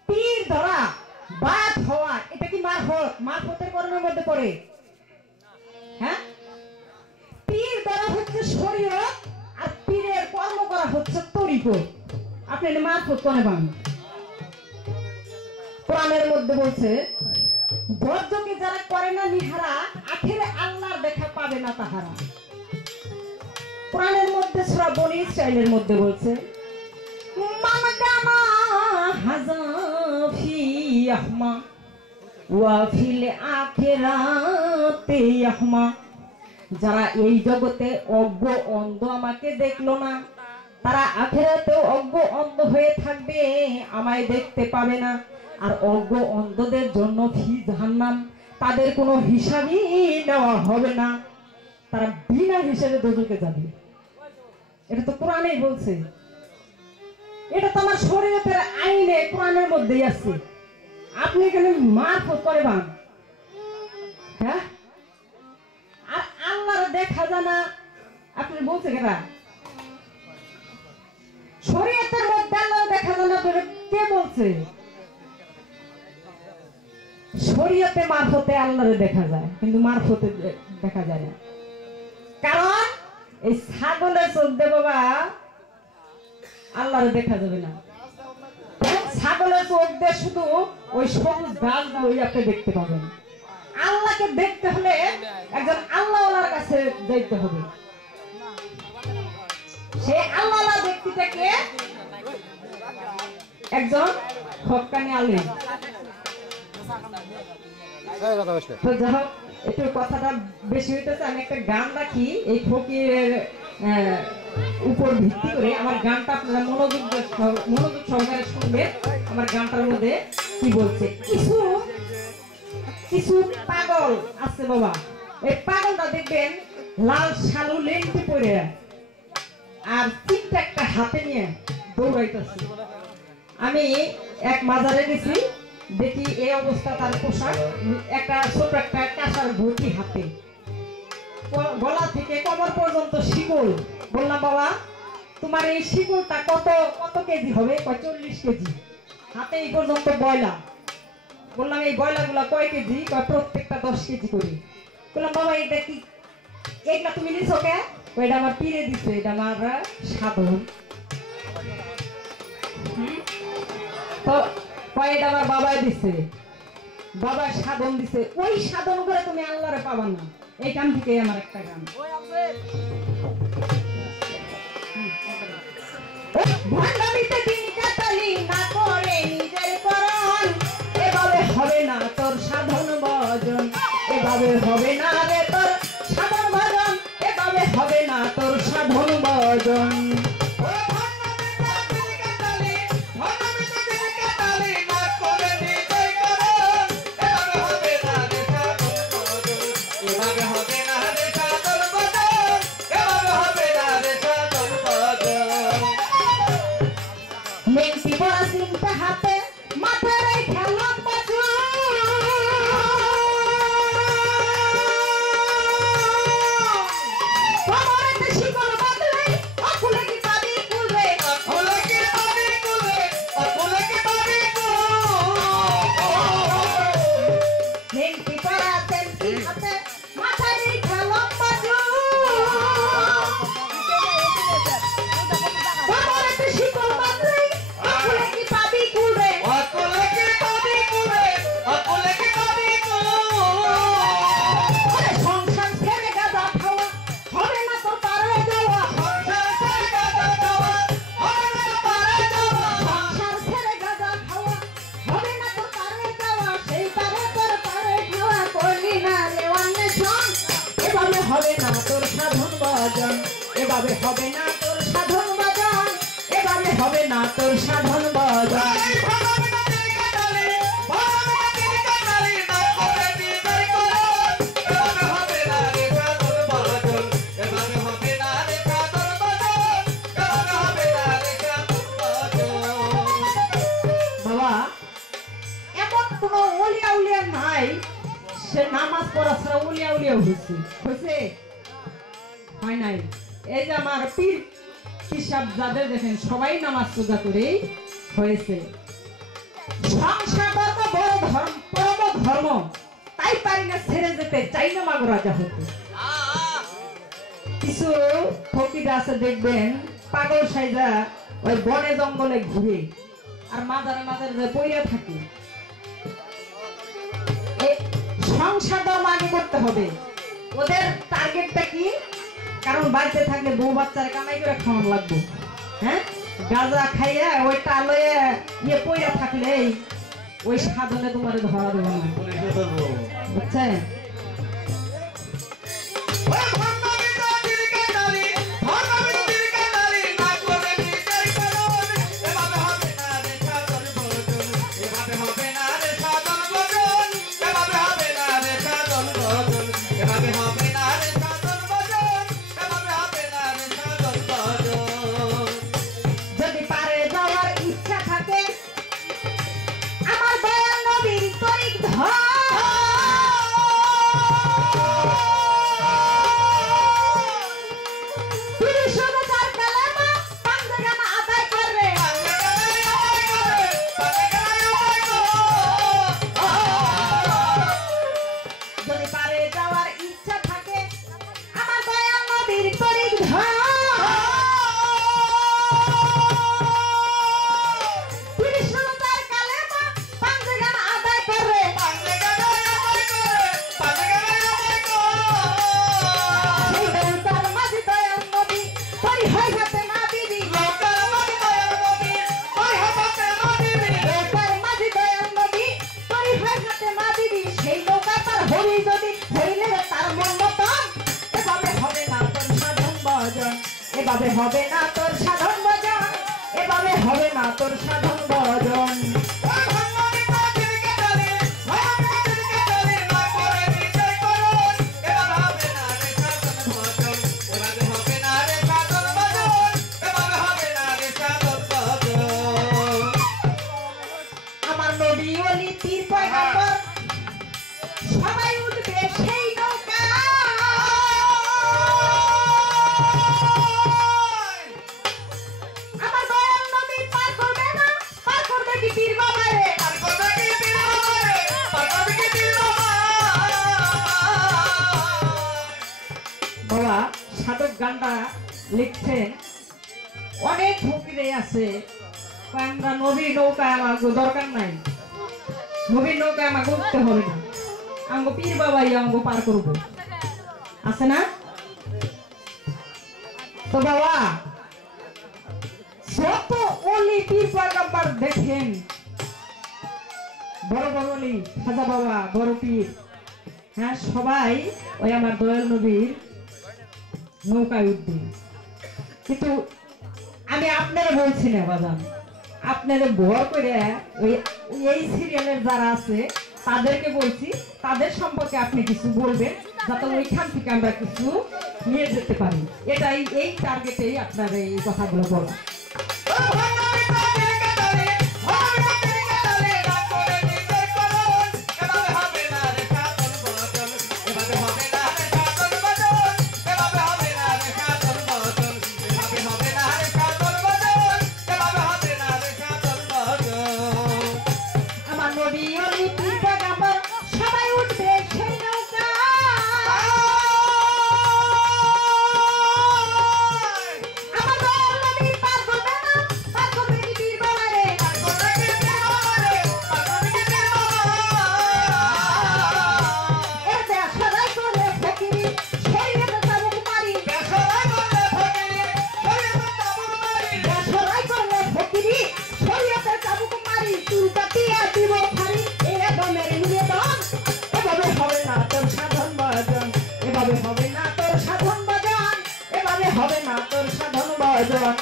পীর ধরা বাদ হওয়া এটা কি মারফত? মারফতের কর্মের মধ্যে পড়ে? হ্যাঁ, পীর ধরা হচ্ছে শরীয়ত আর পীরের কর্ম করা হচ্ছে তরিকত। আপনি মারফত কোনে পান? কোরআনের মধ্যে বলছে, বর্জকে যারা করে না নিহারা, আখেরে আল্লাহর দেখা পাবে না তাহারা। কোরআনের মধ্যে সূরা বনী ইসরাঈলের মধ্যে বলছে, মান গামা হাযা ফি ইয়াহমা ওয়া ফিল আখিরাতি ইয়াহমা। যারা এই জগতে অজ্ঞ অন্ধ আমাকে দেখলো না, তারা আখিরাতেও অজ্ঞ অন্ধ হয়ে থাকবে, আমায় দেখতে পাবে না। আর অজ্ঞ অন্ধদের জন্য ফি জাহান্নাম, তাদের কোনো হিসাবই নেওয়া হবে না, তারা বিনা হিসেবে দোজখে যাবে। এটা তো কোরআনেই বলছে, এটা তো আমার শরীয়তের আইনে কোরআনের মধ্যেই আছে। আপনি এখানে মারফত করে বান, হ্যাঁ? আর আল্লাহর দেখা জানা আপনি বলছে কেনা? শরীয়তের মধ্যে আল্লাহ দেখা জানা কে বলছে? শরীয়তে মারফতে আল্লাহরে দেখা যায়, কিন্তু মারফতে দেখা যায় না। কারণ এই ছাগলের চোখ দিয়ে বাবা আল্লাহরে দেখা যাবে না। ছাগলের চোখ দিয়ে শুধু ওই সবুজ গাছগুলোই আপনি দেখতে পাবেন। আল্লাহকে দেখতে হলে একজন আল্লাহওয়ালার কাছে যাইতে হবে। সেই আল্লাহওয়ালা ব্যক্তিটাকে একজন হক্কানি আলেম। তো যাই হোক, একটু কথাটা বেশি হইতেছে, আমি একটা গান রাখি এই ফকিরের উপর ভিত্তি করে। আমার গানটা আপনারা মনোযোগ সহকারে শুনবেন। আমার গানটার মধ্যে কি বলছে, কিছু কিছু পাগল আছে বাবা, এই পাগলটা দেখবেন লাল শালু লেংটি পরে আর তিনটা একটা হাতে নিয়ে দৌড়াইতেছে। আমি এক মাজারে গেছি, দেখি এই অবস্থা, তার পোশাক একটা ছোট একটা কাঁসার ভর্তি হাতে, গলা থেকে কমর পর্যন্ত শিকল। বললাম, বাবা তোমার এই শিকলটা কত কত কেজি হবে? 40 কেজি। হাতে এই পর্যন্ত বয়লা। বললাম, এই বয়লাগুলা কয় কেজি? প্রত্যেকটা 10 কেজি করে। বললাম, বাবা এটা কি, এইটা তুমি নিছো কে? এটা আমার পীরে দিছে, এটা আমার সাধন। তো এটা আমার বাবাই দিছে, বাবার সাধন দিছে, ওই সাধন করে তুমি আল্লাহরে পাবা না। এই গান থেকে আমার একটা গান, ভান্ডামিতে দিন কাটালি না করে নিজের করণ, এভাবে হবে না তোর সাধন ভজন, এভাবে হবে না রে তোর সাধন ভজন, এভাবে হবে না তোর সাধন ভজন। হবে না তোর সাধন ভজন, এভাবে হবে না তোর সাধন ভজন। বাবা এমন কোনো ওলিয়া উলিয়া নাই সে নামাজ পড়া ছাড়া উলিয়া উলিয়া হয়েছে, হয়েছে হয় নাই। এই যে আমার পীর পিসাব যাদের দেখেন সবাই নামাজ পূজা করেই হয়েছে। সংসার ধর্ম বড় ধর্ম, পরম ধর্ম, তাই পারি না ছেড়ে যেতে, চাই না মাগো রাজা হতে। কিছু ফকির আছে দেখবেন পাগল সাইজা ওই বনে জঙ্গলে ঘুরে আর মাজারে মাজারে যে পইয়া থাকে। সংসার ধর্ম আগে করতে হবে, ওদের টার্গেটটা কি? কারণ বাড়িতে থাকলে বউ বাচ্চারা কামাই করে খাওয়ানো লাগবে, হ্যাঁ গাঁজা খাইয়া ওই টালয়ে ইয়ে পইরা থাকলে ওই সাধনে তোমার ধরা দেবে না, বুঝছেন? এভাবে হবে না তোর সাধন ভজন, এভাবে হবে না তোর সাধন ভজন। আমার নবী ওলি পীর পয়গম্বর সবাই উঠবে সেই নৌকা। বাবা সাধক গানটা লিখছেন অনেক ফকিরে আছে, আমরা নবীর নৌকায় আমার দরকার নাই, নবীর নৌকায় আমাকে উঠতে হবে না, আমাকে পীর বাবাই আমাকে পার করবো, আছে না? তো বাবা যত ওলি পীর পয়গম্বর দেখেন, বড় বড় ওলি খাজা বাবা বড় পীর, হ্যাঁ সবাই ওই আমার দয়াল নবীর নৌকায় উঠবে। কিন্তু আমি আপনারা বলছি না বাজান, আপনারা ভর করে ওই এই সিরিয়ালের যারা আছে তাদেরকে বলছি, তাদের সম্পর্কে আপনি কিছু বলবেন যাতে ওইখান থেকে আমরা কিছু নিয়ে যেতে পারি। এটাই এই টার্গেটেই আপনার এই কথাগুলো বলা। পার ভজন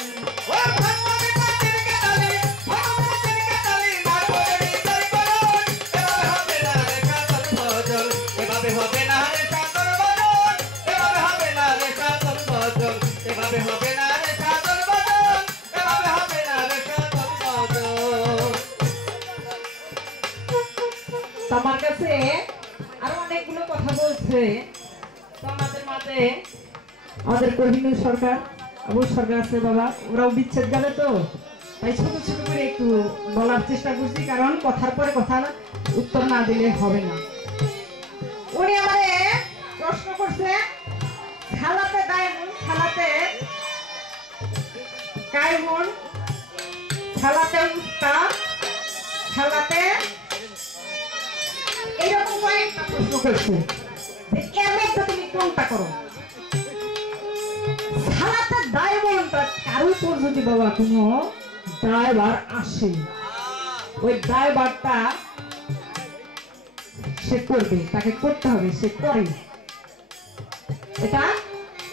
তোমার কাছে আরো অনেকগুলো কথা বলছে তোমাদের মাঝে আমাদের কোহিনুর সরকার আবু সরকার আছে বাবা ওরাও বিচ্ছেদ গেলে তো তাই ছোট ছোট করে একটু বলার চেষ্টা করছি কারণ কথার পরে কথা উত্তর না দিলে হবে না উনি আমারে প্রশ্ন করছে খেলাতে ডায়মন্ড খেলাতে কাইমন খেলাতে উস্তাদ খেলাতে এইরকম কয়েকটা প্রশ্ন করছে যে এর মধ্যে তুমি কোনটা করো খেলাতে ডায়মন্ডটা কারোর উপর যদি বাবা কোনো ড্রাইভার আসে ওই ড্রাইভারটা সে করবে তাকে করতে হবে সে করে এটা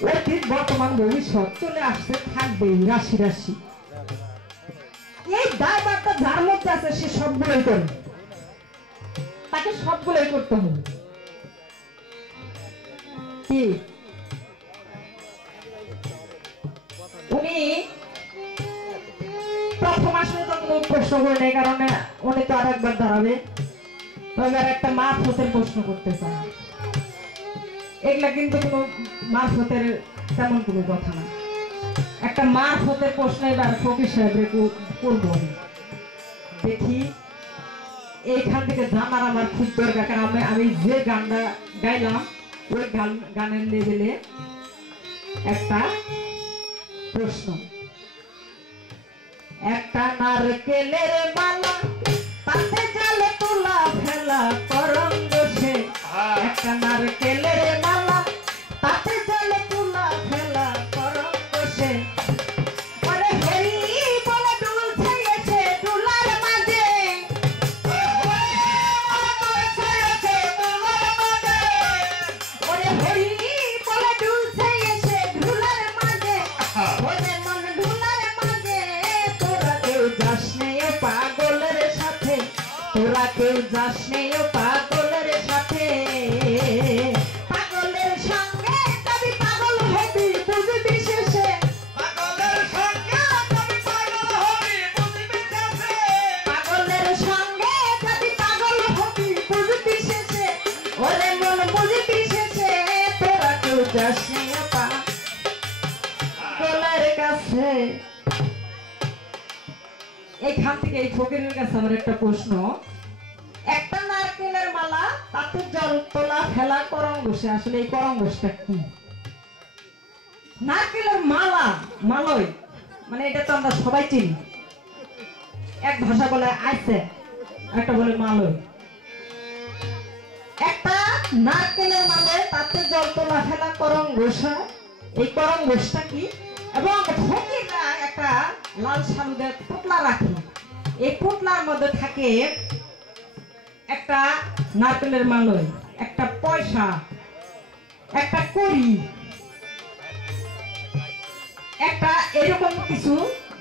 অতীত বর্তমান ভবিষ্যৎ চলে আসতে থাকবে রাশি রাশি এই ড্রাইভারটা যার মধ্যে আছে সে সবগুলোই করে তাকে সবগুলোই করতে হবে কি উনি প্রথম আসলে তো কোনো প্রশ্ন করে নেই কারণ উনি তো আর একবার দাঁড়াবে এবার একটা মারফতের প্রশ্ন করতে চান এগুলা কিন্তু কোনো মারফতের তেমন কোনো কথা না একটা মারফতের প্রশ্ন এবার ফকির সাহেবের করবো দেখি এইখান থেকে জানার আমার খুব দরকার কারণ আমি যে গানটা গাইলাম ওই গানের লেভেলে একটা প্রশ্ন একটা নারকেলের মালা তাতে জালে তোলা ফেলা করঙ্গ সে একটা নারকেলের মালা তাতে জালে তোলা ফেলা করঙ্গ সে ওরে হরি বলে দুলছে এসে দুলার মাঝে ওরে হরি বলে দুলছে এসে দুলার মাঝে ওরে মন দুলার মাঝে তোরা কেউ যাস নেই পাগলের সাথে তোরা কেউ যাস নেই পাগলের সাথে পাগলের সঙ্গে তবে পাগল হবি বুঝবি শেষে পাগলের সঙ্গে তবে পাগল হবি বুঝবি শেষে পাগলের সঙ্গে তবে পাগল হবি বুঝবি শেষে ওরে মন বুঝবি শেষে তোরা কেউ যাস নেই পাগলের কাছে এইখান থেকে এই ফকিরের কাছে আমার একটা প্রশ্ন একটা নারকেলের মালা তাতে জল তোলা ফেলা করঙ্গসে আসলে এই করঙ্গসটা কি নারকেলের মালা মালয় মানে এটা তো আমরা সবাই চিনি এক ভাষা বলে আইছে একটা বলে মালয় একটা নারকেলের মালায় তাতে জল তোলা ফেলা করঙ্গসা এই করঙ্গসটা কি এবং ফকিররা একটা লাল সালুদের পুতলা রাখে এই পুতলার মধ্যে থাকে একটা নারকেলের মালয় একটা পয়সা একটা কড়ি একটা এরকম কিছু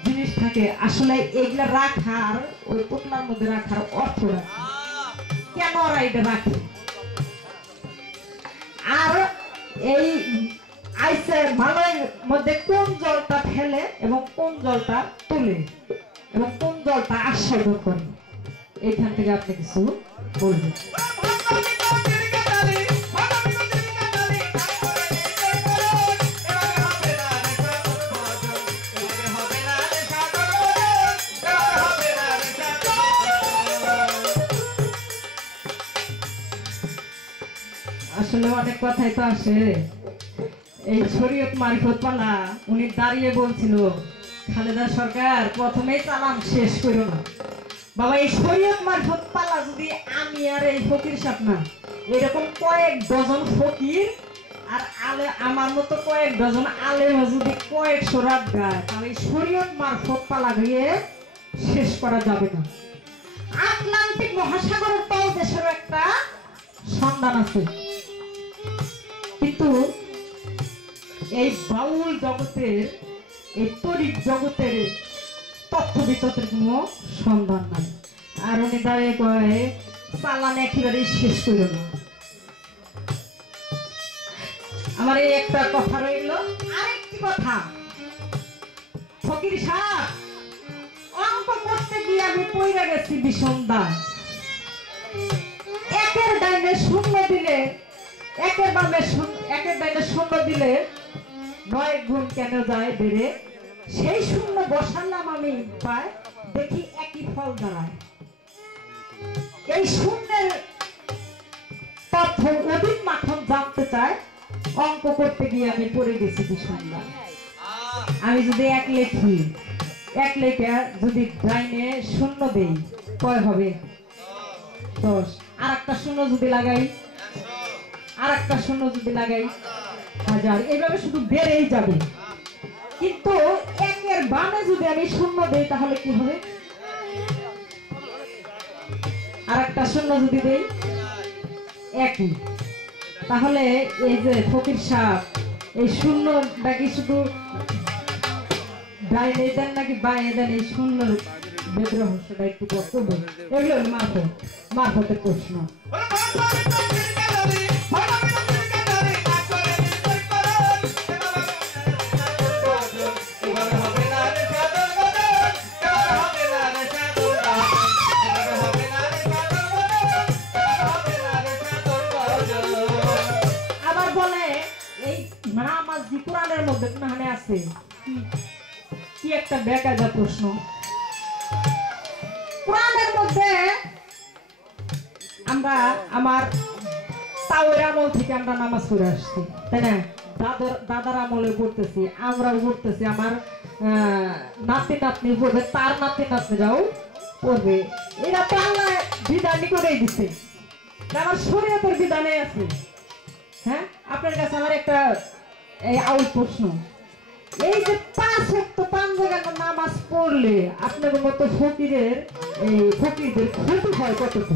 জিনিস থাকে আসলে এগুলা রাখার ওই পুতলার মধ্যে রাখার অর্থ রাখে কেন ওরা এটা রাখে আর এই আইসের মালয়ের মধ্যে কোন জলটা ফেলে এবং কোন জলটা তুলে এবং কোন জলটা আস্বাদন করে এইখান থেকে আপনি কিছু বলবেন আসলে অনেক কথাই তো আসে এই শরীয়ত মারিফত পালা উনি দাঁড়িয়ে বলছিল খালেদা সরকার প্রথমেই চালান শেষ করো না বাবা এই শরীয়ত মারিফত পালা যদি আমি আর এই ফকির সাহেব না এরকম কয়েক ডজন ফকির আর আলে আমার মতো কয়েক ডজন আলেম যদি কয়েকশো রাত গায় তাহলে এই শরীয়ত মারিফত পালা গিয়ে শেষ করা যাবে না আটলান্টিক মহাসাগরের তল দেশের একটা সন্ধান আছে কিন্তু এই বাউল জগতের এই তড়িৎ জগতের তথ্য বিতথ্যের কোনো সন্ধান নাই। আর উনি দাঁড়িয়ে কয়ে চালান একেবারে শেষ করল না। আমার এই একটা কথা রইল। আরেকটি কথা, ফকির সাহেব অঙ্ক করতে গিয়ে আমি পড়ে গেছি বিষমদার। একের ডাইনে শূন্য দিলে, একের ডাইনে শূন্য দিলে 9 গুণ কেন যায় বেড়ে? সেই শূন্য বসালাম আমি পায়, দেখি একই ফল দাঁড়ায়। এই শূন্যের তথ্য অধিক মাখন জানতে চায়, অঙ্ক করতে গিয়ে আমি পড়ে গেছি বিষমদার। আমি যদি এক লেখি, এক লেখে যদি ডাইনে শূন্য দেই কয় হবে? 10। আর একটা শূন্য যদি লাগাই, আর একটা শূন্য যদি লাগাই 1000। এইভাবে শুধু বেড়েই যাবে। কিন্তু একের বামে যদি আমি শূন্য দেই তাহলে কি হবে? আর একটা শূন্য যদি দেই একই। তাহলে এই যে ফকির সাহেব এই শূন্যটা কি শুধু ডাইনে দেন নাকি বাইরে দেন? এই শূন্য রহস্যটা একটু কর্তব্য। এগুলো মারফতের প্রশ্ন। আবার বলে এই নামাজ কোরআনের মধ্যে কোনখানে আছে? কি একটা বেকায়দা প্রশ্ন। কোরআনের মধ্যে আমরা আমার তাওয়ের আমল থেকে আমরা নামাজ পড়ে আসছি, তাই না? দাদার আমলে পড়তেছি, আমরাও পড়তেছি, আমার নাতি নাতনি পড়বে, তার নাতি নাতনিরাও পড়বে। এরা তো আল্লাহ বিধানই করেই দিচ্ছে, আমার শরীয়তের বিধানে আছে। হ্যাঁ, আপনার কাছে আমার একটা আউট প্রশ্ন। এই যে 5 ওয়াক্ত 5 জায়গায় নামাজ পড়লে আপনাদের মতো ফকিরদের ক্ষতি হয় কতটুকু?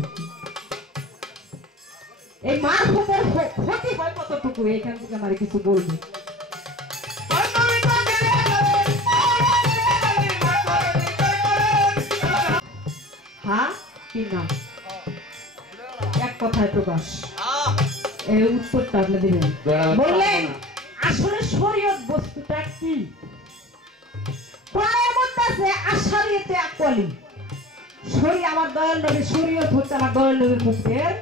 এই মারফতের ক্ষতি হয় কতটুকু? এখান থেকে আমার কিছু বলবে। হ্যাঁ কি না? এক কথায় প্রকাশ। এই উত্তরটা আপনি দিবেন। বললেন আসলে শরীয়ত বস্তুটা কি? কোরআনের মধ্যে আছে আশারিয়াতে আকওয়ালি। আমার দয়াল নবীর শরীয়ত হচ্ছে আমার দয়াল নবীর মুখের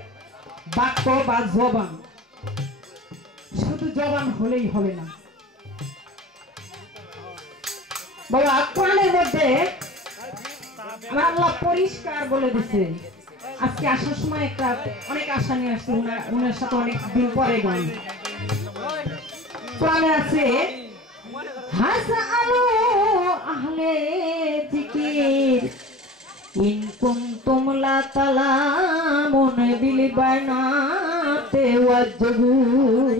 বাক্য বা জবান। শুধু জবান হলেই হবে না বাবা। কোরআনের মধ্যে আমার আল্লাহ পরিষ্কার বলে দিছে। আজকে আসার সময় একটা অনেক আশা নিয়ে আসছে, উনার সাথে অনেক দিন পরে গান। কোরআনে আছে হাসআলু আহলে যিকির ইন কুনতুম লা তালামুন বিল বায়নাতি ওয়াজহুর।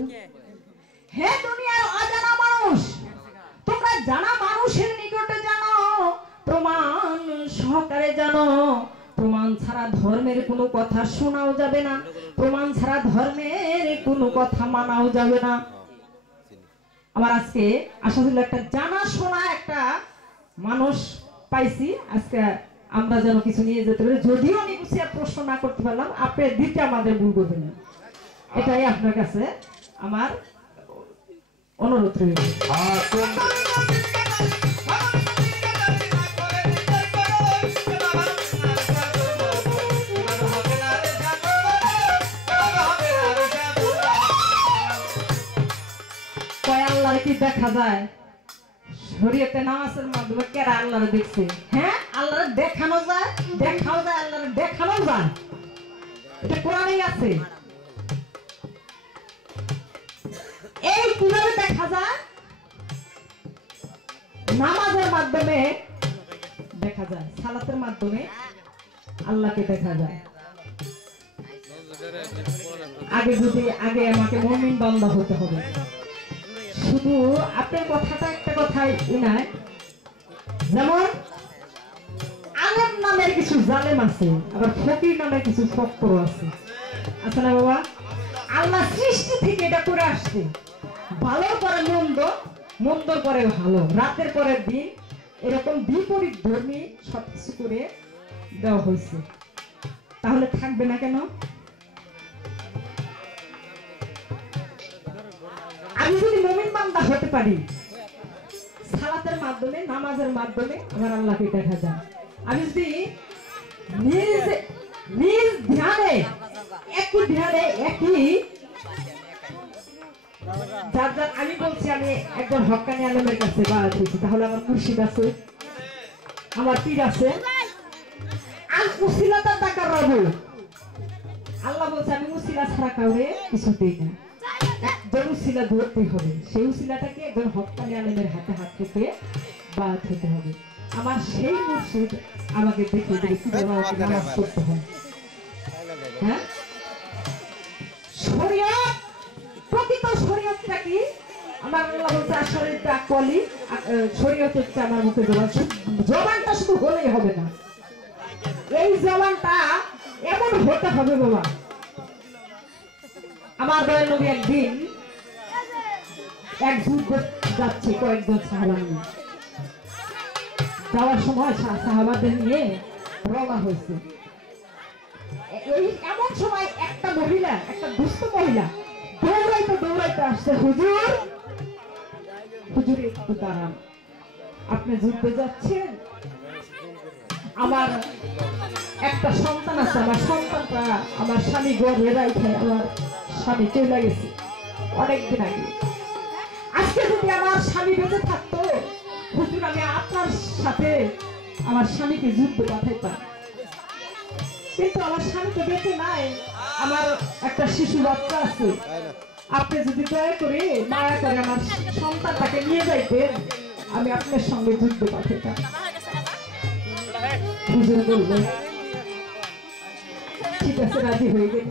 হে দুনিয়ার অজানা মানুষ, তোমরা জানা মানুষের নিকটে জানো, প্রমাণ সহকারে জানো। প্রমাণ ছাড়া ধর্মের কোনো কথা শোনাও যাবে না, প্রমাণ ছাড়া ধর্মের কোনো কথা মানাও যাবে না। আমার আজকে আশা ছিল একটা জানা শোনা একটা মানুষ পাইছি, আজকে আমরা যেন কিছু নিয়ে যেতে পারি। যদিও আমি কিছু প্রশ্ন না করতে পারলাম, আপনি দিতে আমাদের ভুল করবেন না, এটাই আপনার কাছে আমার অনুরোধ রইল। আল্লাহর কি দেখা যায়? শরীয়তে নামাজের মাধ্যমে কেরা আল্লাহর দেখছে? হ্যাঁ, আল্লাহর দেখানো যায়, দেখাও যায়, আল্লাহর দেখানো যায়। এটা কোরআনেই আছে। এই কিভাবে দেখা যায়? নামাজের মাধ্যমে দেখা যায়, সালাতের মাধ্যমে আল্লাহকে দেখা যায়। আগে আমাকে মুমিন বান্দা হতে হবে। শুধু আপনার কথাটা একটা কথাই নাই, যেমন আলেম নামের কিছু জালেম আছে, আবার ফকির নামের কিছু ফক্কর আছে না বাবা? আল্লাহ সৃষ্টি থেকে এটা করে আসছে, ভালো করে মন্দ মন্দর পরে ভালো, রাতের পরে দিন, এরকম বিপরীত ধর্মী সবকিছু করে দেওয়া হয়েছে। তাহলে থাকবে না কেন? আমি যদি মুমিন বান্দা হতে পারি, সালাতের মাধ্যমে, নামাজের মাধ্যমে আমার আল্লাহকে দেখা যায়। আমি যদি নিজ ধ্যানে, একই ধ্যানে, একই যার যার, আমি বলছি আমি একজন হক্কানি আলেমের কাছে বায়াত হয়েছি, তাহলে আমার মুর্শিদ আছে, আমার পীর আছে, আর উসিলাটা টাকা রাখবো। আল্লাহ বলছে আমি উসিলা ছাড়া কাউরে কিছু দিই না, একজন উসিলা ধরতেই হবে, সেই উসিলাটাকে একজন হক্কানি আলেমের হাতে হাত রেখে বায়াত হতে হবে। আমার সেই মুর্শিদ আমাকে দেখিয়ে দেবে কিভাবে আমাকে নামাজ পড়তে হয়। হ্যাঁ, শরীয়ত, প্রকৃত শরীয়তটা কি? আমার আল্লাহ বলছে শরীয়তটা কলি, শরীয়তটা আমার মুখে জবান, জবানটা শুধু হলেই হবে না, এই জবানটা এমন হতে হবে বাবা। আমার দয়াল নবী একদিন এক যুদ্ধ যাচ্ছে কয়েকজন সাহাবা নিয়ে, যাওয়ার সময় সাহাবাদের নিয়ে রওনা হয়েছে। এই এমন সময় একটা মহিলা, একটা দুস্থ মহিলা দৌড়াইতে দৌড়াইতে আসছে, হুজুর হুজুর একটু দাঁড়ান, আপনি যুদ্ধে যাচ্ছেন, আমার একটা সন্তান আছে, আমার সন্তানটা আমার স্বামী গর্ভে রাখে, আমার স্বামী চলে গেছে অনেকদিন আগে, আজকে যদি আমার স্বামী বেঁচে থাকতো হুজুর আমি আপনার সাথে আমার স্বামীকে যুদ্ধ পাঠাইতাম, কিন্তু আমার স্বামী তো বেঁচে নাই, আমার একটা শিশু বাচ্চা আছে, আপনি যদি দয়া করে মায়া করে আমার সন্তানটাকে নিয়ে যাইতেন, আমি আপনার সঙ্গে যুদ্ধ পাঠাইতাম। হুজুর বললেন ঠিক আছে, রাজি হয়ে গেল।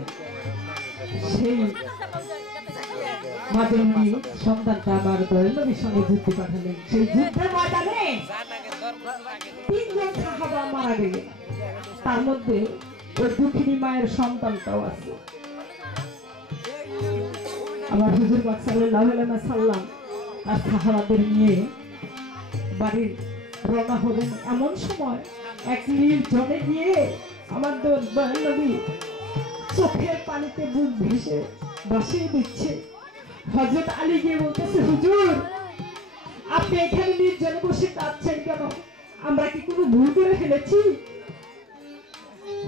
সেই মাদনী সন্তানটা আমার দয়াল নবীর সঙ্গে যুদ্ধ পাঠালেন। সেই যুদ্ধের ময়দানে 3 জন সাহাবা মারা গেলেন, তার মধ্যে ওই দুঃখিনী মায়ের সন্তানটাও আছে। আমার হুজুর পাক সাল্লাল্লাহু আলাইহি ওয়াসাল্লাম তার সাহাবাদের নিয়ে বাড়ির রওনা হলেন। এমন সময় এক নির্জনে গিয়ে আমার দয়াল নবী চোখের পানিতে বুক ভেসে ভাসিয়ে দিচ্ছে। হযরত আলী গিয়ে বলতেছে, হুজুর আপনি এখানে নির্জনে বসে কাঁদছেন কেন? আমরা কি কোনো ভুল করে ফেলেছি?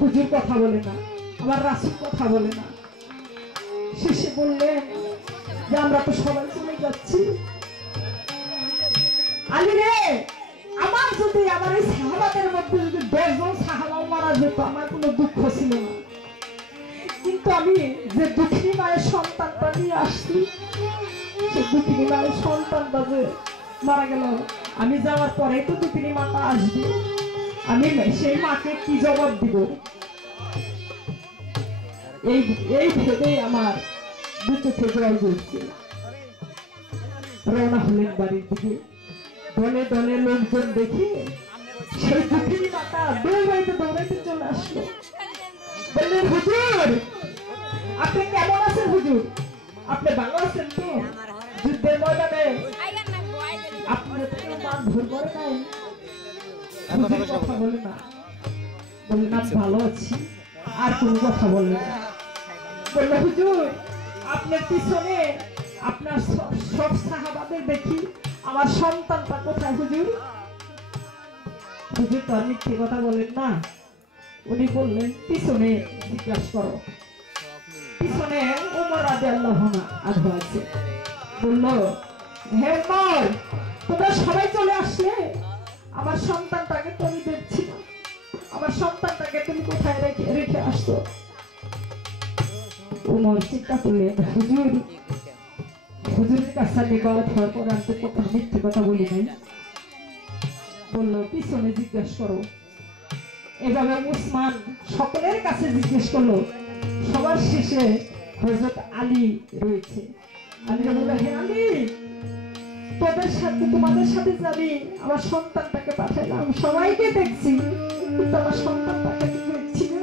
হুজুর কথা বলে না, আমার রাসূল কথা বলে না। শেষে বললেন যে আমরা তো সবাই চলে যাচ্ছি। আলী রে, আমার যদি আমার এই সাহাবাদের মধ্যে যদি 10 জন সাহাবা মারা যেত আমার কোনো দুঃখ ছিল না, কিন্তু আমি যে দুঃখিনী মায়ের সন্তানটা নিয়ে আসছি, সে দুঃখিনী মায়ের সন্তানটা যে মারা গেল, আমি যাওয়ার পরে তো দুঃখিনী মাটা আসবে, আমি সেই মাকে কি জবাব দিব? এই ভেবেই আমার দু চোখে জল জ্বলছে। রওনা হলেন বাড়ির দিকে। দলে দলে লোকজন দেখে সেই দুঃখিনী মাতা দৌড়াইতে দৌড়াইতে চলে আসলো। বললেন, হুজুর আপনি কেমন আছেন? হুজুর আপনি ভালো আছেন তো? যুদ্ধের ময়দানে আপনার মারধর করে নাই? হুজুর কথা বলে না। বললেন, আমি ভালো আছি। আর কোনো কথা বললেন না। বলল, হুজুর আপনার পিছনে আপনার সব সাহাবাদের দেখি, আমার সন্তানটা কোথায় হুজুর? হুজুর তো আর মিথ্যে কথা বলেন না। উনি বললেন, পিছনে জিজ্ঞাসা করো, পিছনে ওমর রাদিয়াল্লাহু আনহু আছে। বলল, হে ওমর, তোমরা সবাই চলে আসলে, আমার সন্তানটাকে তো আমি দেখছি না, আমার সন্তানটাকে তুমি কোথায় রেখে আসছো? ওমর চিন্তা করলেন, হুজুরের কাছে আমি বাদ হওয়ার পর আমি তো কথা মিথ্যে কথা বলি নাই। বলল, পিছনে জিজ্ঞেস করো। এভাবে উসমান সকলের কাছে জিজ্ঞেস করলো। সবার শেষে হযরত আলী রয়েছে। আলী বলল, হে আলী, তোদের সাথে তোমাদের সাথে যাবি, আমার সন্তানটাকে পাঠাইলাম, সবাইকে দেখছি কিন্তু আমার সন্তানটাকে দেখছি না।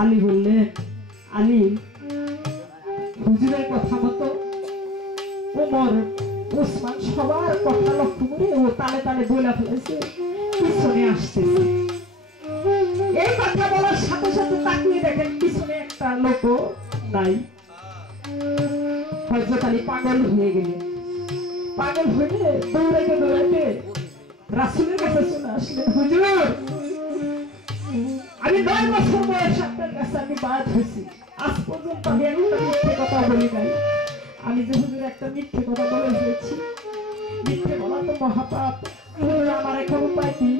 আলী বললেন, আলী হুজুরের কথা মতো ওমর ওসমান সবার কথা লক্ষ্য করে ও তালে তালে বলে ফেলেছে পিছনে আসতেছে। এই কথা বলার সাথে সাথে তাকিয়ে দেখেন পিছনে একটা লোক নাই। হযরত আলী পাগল হয়ে গেলেন। পাগল হয়ে দৌড়াইতে দৌড়াইতে রাসূলের কাছে চলে আসলেন। হুজুর, আমি 9 বছর বয়স আপনার কাছে আমি বাদ হয়েছি, আজ পর্যন্ত আমি একটা মিথ্যে কথা বলি নাই। আমি যে হুজুর একটা মিথ্যে কথা বলে ফেলেছি, মিথ্যে বলা তো মহাপাপ। হুজুর, আমার এখন উপায় কি?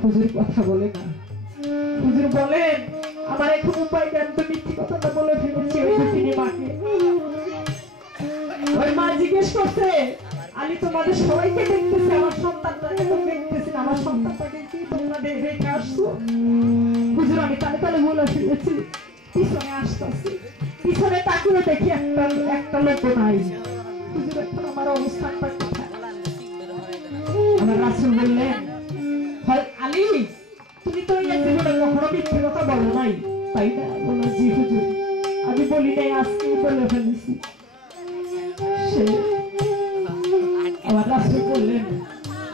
হুজুর কথা বলে না। হুজুর বলেন, আমার এখন উপায় কি? আমি তো মিথ্যে কথাটা বলে ফেলেছি ওই দুটিনি মাকে। ওই মা জিজ্ঞেস করছে, আমি তোমাদের সবাইকে দেখতেছি, আমার সন্তানটাকে তো দেখতেছি না, আমার সন্তানটাকে কি তোমরা রেখে আসছো? হুজুর, আমি তালে তালে বলে ফেলেছি, পিছনে আসতেছি। পিছনে তাকিয়ে দেখি একটা লোক নাই। হুজুর, এখন আমার অবস্থানটা কোথায়? আমার রাসূল বললেন, আলী, তুমি তো এই জীবনে কখনো মিথ্যে কথা বলো নাই, তাই না? বলল, জি হুজুর, আমি বলি নাই, আজকে বলে ফেলেছি। আমার রাসূল বললেন,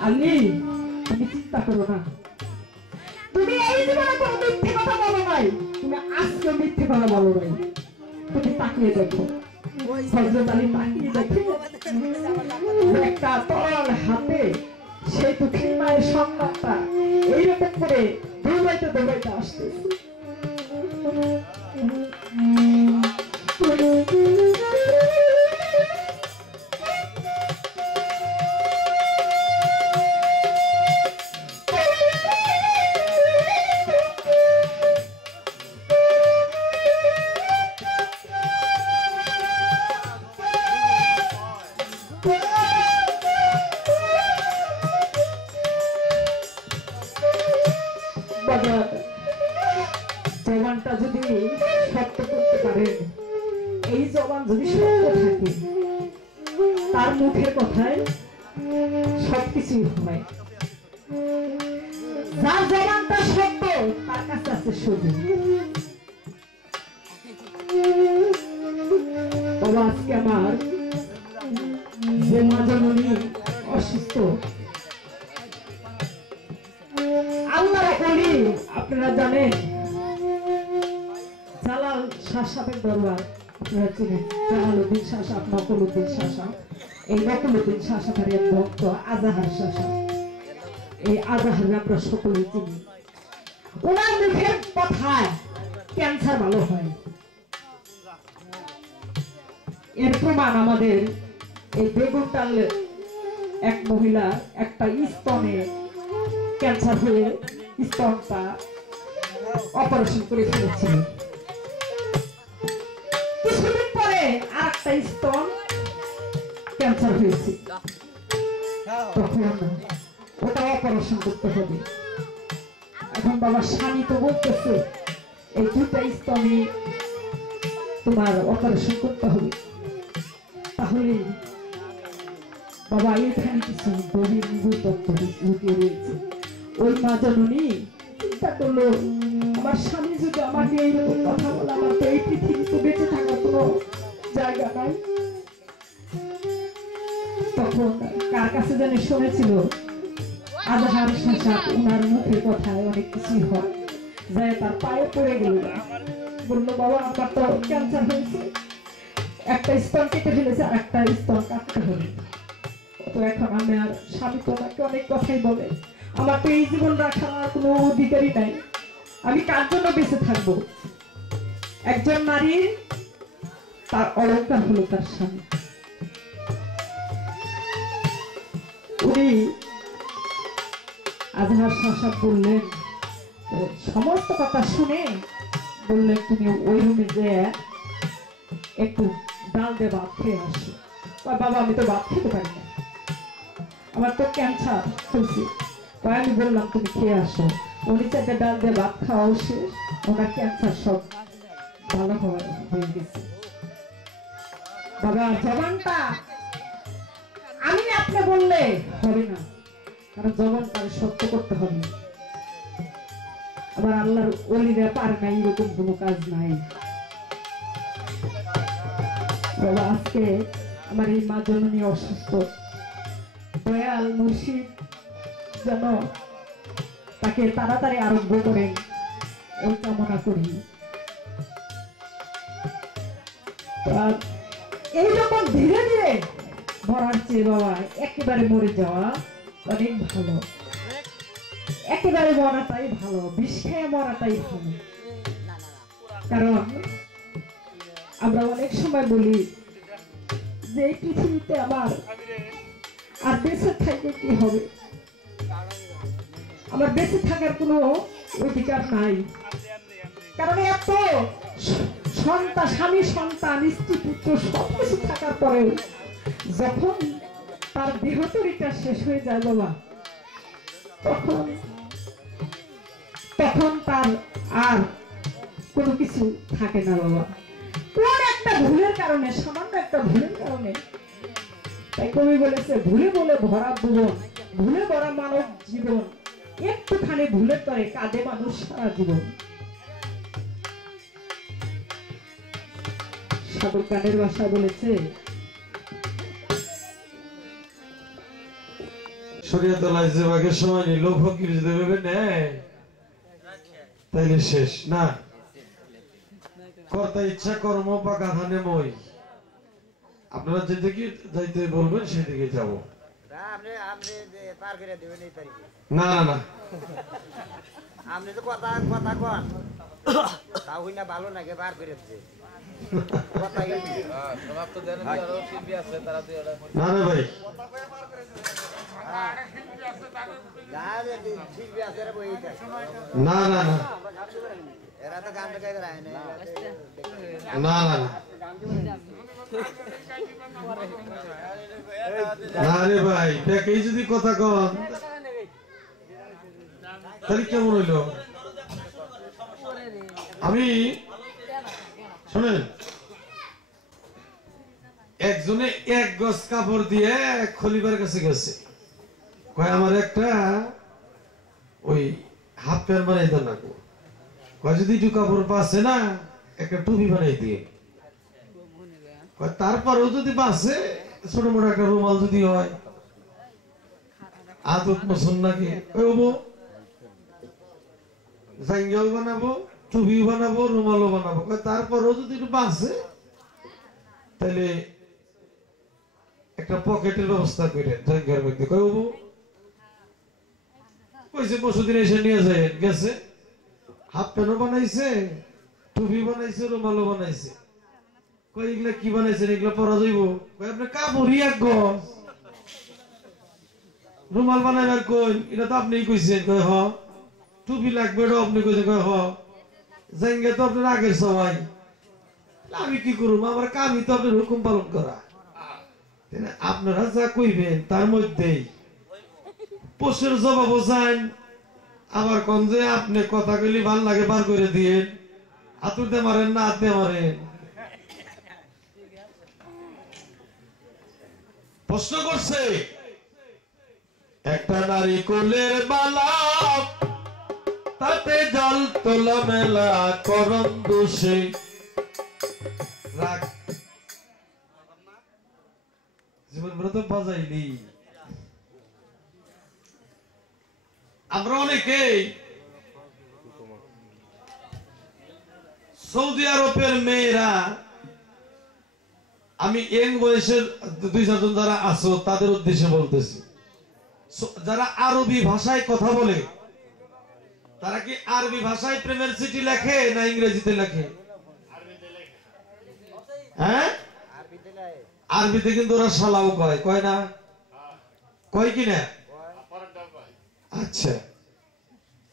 আলী, তুমি চিন্তা করো না, তুমি এই জীবনে কোনো মিথ্যে কথা বলো নাই, তুমি আজকে মিথ্যে কথা বলো নাই। তুমি তাকিয়ে দেখো। হযরত আলী তাকিয়ে দেখে একটা তরল হাতে সেই দুঃখী মায়ের সন্তানটা এইরকম করে দৌড়াইতে দৌড়াইতে আসতেছে। জবানটা যদি সত্য করতে পারেন, এই জবান যদি সত্য থাকে, তার মুখের কথায় সবকিছু হয়। যার জবানটা সত্য, তার কাছে আছে শুধু। বাবা, আজকে আমার যে মা জননী অসুস্থ, আল্লাহর ওলি, আপনারা জানেন জালাল শাহ সাহেবের দরবার, আপনারা চিনেন জালালউদ্দিন শাহ সাহেব, নকলউদ্দিন শাহ সাহেব। এই নকলউদ্দিন শাহ সাহেবের এক ভক্ত আজাহার শাহ সাহেব, এই আজাহার আমরা সকলে চিনি। ওনার মুখের কথায় ক্যান্সার ভালো হয়। এর প্রমাণ আমাদের এই বেগুনটাল এক মহিলা একটা স্তনে ক্যান্সার হয়ে স্তনটা অপারেশন করে ফেলেছিল। কিছুদিন পরে আরেকটা স্তন ক্যান্সার হয়েছে, তখন ওটা অপারেশন করতে হবে। এখন বাবা স্বামী তো বলতেছে এই দুটা স্তনই তোমার অপারেশন করতে হবে। তাহলে বাবা এখানে কিছু গভীর তত্ত্ব লুকিয়ে রয়েছে। ওই মা জননী চিন্তা করলো, আমার স্বামী যদি আমাকে এইরকম কথা বলে, আমার তো এই পৃথিবীতে বেঁচে থাকার কোনো জায়গা নাই। তখন কার কাছে জানি শুনেছিল, আজাহার শাহ সাহেব, ওনার মুখের কথায় অনেক কিছুই হয়। যায় তার পায়ে পড়ে গেল, বললো, বাবা, আমার তো ক্যান্সার হয়েছে, একটা স্তন কেটে ফেলেছে, আর একটা স্তন কাটতে হবে। তো এখন আমি আর স্বামী তো আমাকে অনেক কথাই বলে, আমার তো এই জীবন রাখার কোনো অধিকারই নাই, আমি কার জন্য বেঁচে থাকবো? একজন নারী, তার অলংকার হলো তার স্বামী। উনি আজহার শাহ সাহেব বললেন, সমস্ত কথা শুনে বললেন, তুমি ওই রুমে যে একটু ডাল দিয়ে ভাত খেয়ে আসো। বাবা, আমি তো ভাত খেতে পারি না, আমার তো ক্যান্সার হয়েছে। আমি বললাম, তুমি খেয়ে আসো। উনি চারটে ডাল দিয়ে ভাত খাওয়া শেষ, ওনার ক্যান্সার সব ভালো হয়ে গেছে। বাবা, জবানটা আমি আপনি বললে হবে না, কারণ জবানটা সত্য করতে হবে। আবার আল্লাহর ওলিরা পারে না, এরকম কোনো কাজ নাই। বাবা আজকে আমার এই মা জননী অসুস্থ, দয়াল মুর্শিদ যেন তাকে তাড়াতাড়ি আরোগ্য করেন এই কামনা করি। আর এইরকম ধীরে ধীরে মরার চেয়ে বাবা একেবারে মরে যাওয়া অনেক ভালো, একেবারে মরাটাই ভালো, বিষ খেয়ে মরাটাই ভালো। কারণ আমরা অনেক সময় বলি যে এই পৃথিবীতে আমার আর বেঁচে থাকবে কি হবে, আমার বেঁচে থাকার কোনো অধিকার নাই। কারণ এত সন্তান, স্বামী সন্তান, স্ত্রী পুত্র সবকিছু থাকার পরেও যখন তার দেহতরিটা শেষ হয়ে যায় বাবা, তখন তার আর কোনো কিছু থাকে না বাবা। কোন একটা ভুলের কারণে, সামান্য একটা ভুলের কারণে, তাই কবি বলেছে ভুলে বলে ভরা ভুবন, ভুলে ভরা মানব জীবন, একটুখানি ভুলের তরে কাঁদে মানুষ সারা জীবন। সাধু কানের ভাষা বলেছে শরীয়তলায় যে ভাগের সময় নিল ফকির যদি ভেবে নেয় তাইলে শেষ না। কর্তা ইচ্ছা কর্ম বা গাধানে মই, আপনারা যেদিকে যাইতে বলবেন সেদিকে যাব। না না না, আপনি তো কথা কথা কন তাও হই না ভালো লাগে বার করে দিতে কথা সমাপ্ত দেন আরো শিল্পী আছে তারা তো না রে ভাই শিল্পী আছে রে বই না না না এরা তো গান গাইতে রায় না না না না রে ভাই দেখেই যদি কথা কন তাহলে কেমন হইল? আমি শোনেন, একজনে এক গজ কাপড় দিয়ে খলিবার কাছে গেছে, কয় আমার একটা ওই হাফ প্যান্ট বানাই দেন না, কয় যদি একটু কাপড় পাচ্ছে না একটা টুপি বানাই দিয়ে, তারপরেও যদি বাঁচে ছোট মোটো একটা রুমাল যদি হয় আদত মসন নাকি জাঙ্গিয়াও বানাবো, টুপিও বানাবো, রুমালও বানাবো, তারপরেও যদি একটু বাঁচে তাহলে একটা পকেটের ব্যবস্থা করে জাঙ্গিয়ার মধ্যে কইবো কইছে পরশুদিন এসে নিয়ে যায়, গেছে হাফ প্যান্টও বানাইছে, টুপি বানাইছে, রুমালও বানাইছে। কই এগুলা কি বানাইছেন, এগুলা পরা যাইব? কই আপনি কাপড়ই এক গজ, রুমাল বানাইবার কই এটা তো আপনিই কইছেন, কই হ। টুপি লাগবে এটা আপনি কইছেন, কই হ। জাঙ্গিয়া তো আপনার আগের সবাই, আমি কি করব, আমার কামই তো আপনার হুকুম পালন করা। আপনারা যা কইবেন তার মধ্যেই পোষের জবাবও চান, আবার কোন যে আপনি কথা কইলি ভাল লাগে বার করে দিয়েন, হাতুড়তে মারেন না হাতে মারেন। প্রশ্ন করছে একটা নারী কোলের বালা, তাতে জল তোলা মেলা করম দোষে রাখ জীবন ব্রত বাজাইলি। আমরা অনেকেই সৌদি আরবের মেয়েরা, আমি ইয়ং বয়সের 2-4 জন যারা আছো তাদের উদ্দেশ্যে বলতেছি, যারা আরবি ভাষায় কথা বলে তারা কি আরবি ভাষায় প্রেমের চিঠি লেখে না ইংরেজিতে লেখে? হ্যাঁ, আরবিতে কিন্তু ওরা শালাও কয়, কয় না? কয় কি না? আচ্ছা,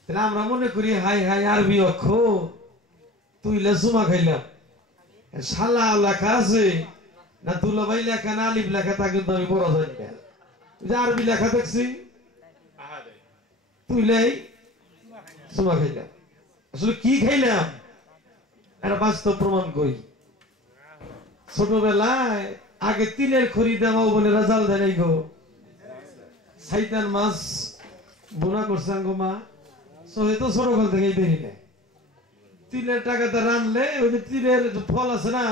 তাহলে আমরা মনে করি হাই হাই আরবি অক্ষর তুইলে জুমা খাইলাম, শালা লেখা আছে না দুলাভাই লেখা না আলিফ লেখা তা কিন্তু আমি বড় জানি না। আরবি লেখা দেখছি তুইলেই জুমা খাইলাম, আসলে কি খাইলাম এটা বাস্তব প্রমাণ কই। ছোটবেলায় আগে তিলের খড়ি দেওয়া বোনেরা জাল দেয় গো, সাইতান মাছ বোনা করছে গো মা, হয়তো ছোটকাল থেকেই দেখি না তিলের টাকাতে রানলে ওই যে তিলের ফল আছে না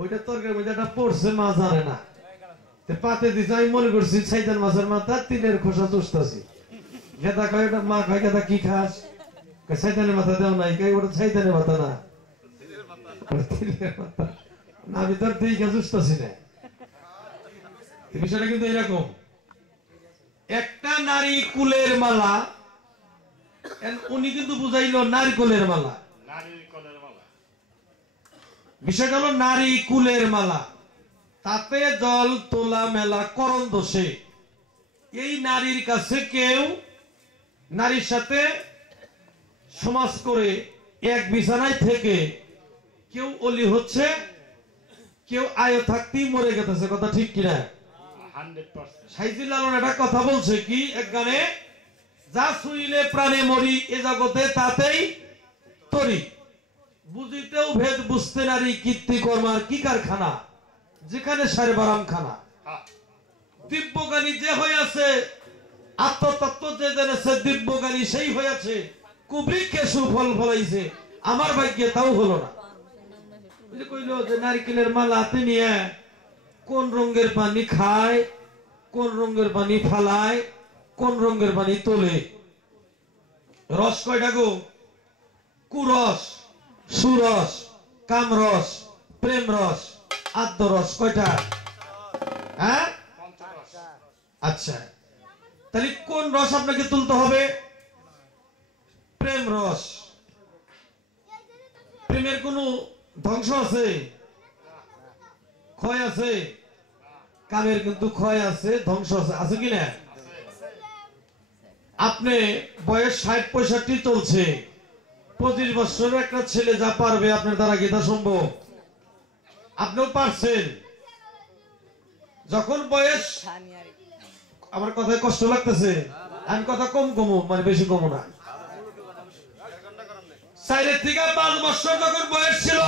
ওইটা তরকারির মধ্যে একটা পড়ছে মা জানে না পাতে দিতে আমি মনে করছি ছাইতান মাছের মাথা তিলের খোসা চুষতাছি গেদা কয় ওটা মা কয় গেদা কি খাস ছাইতানের মাথা দেও নাই কয় ওটা ছাইতানের মাথা না তিলের মাথা আমি তো আর দিকে চুষতাছি না বিষয়টা কিন্তু এরকম একটা নারী কুলের মালা উনি কিন্তু বুঝাইলো নারীকুলের মালা বিষয়টা হলো নারী কুলের মালা তাতে জল তোলা মেলা করণ দোষে এই নারীর কাছে কেউ নারীর সাথে সমাজ করে এক বিছানায় থেকে কেউ অলি হচ্ছে কেউ আয়ো থাকতেই মরে গেছে কথা ঠিক কিনা 100% সাইজি লালন একটা কথা বলছে কি এক গানে যা শুইলে প্রাণে মরি এ জগতে তাতেই তরি বুঝিতেও ভেদ বুঝতে নারী কীর্তি কর্মার কি কারখানা যেখানে সারে বারাম খানা দিব্যজ্ঞানী যে হয়েছে আত্মতত্ত্ব যে জেনেছে দিব্যজ্ঞানী সেই হয়েছে কুবৃক্ষে সুফল ফলাইছে আমার ভাগ্যে তাও হলো না কইলো যে নারকেলের মালা হাতে নিয়ে কোন রঙের পানি খায় কোন রঙের পানি ফালায় কোন রঙের পানি তোলে রস কয়টা গো কুরস সুরস কামরস প্রেম রস আদ্যরস কয়টা হ্যাঁ আচ্ছা তাহলে কোন রস আপনাকে তুলতে হবে প্রেম রস প্রেমের কোনো ধ্বংস আছে ক্ষয় আছে কামের কিন্তু ক্ষয় আছে ধ্বংস আছে আছে কিনা আপনি বয়স 60-65 চলছে 25 বছরের একটা ছেলে যা পারবে আপনার দ্বারা গীতা সম্ভব আপনিও পারছেন যখন বয়স আমার কথায় কষ্ট লাগতেছে আমি কথা কম কমো মানে বেশি কমো না 4 থেকে 5 বছর যখন বয়স ছিল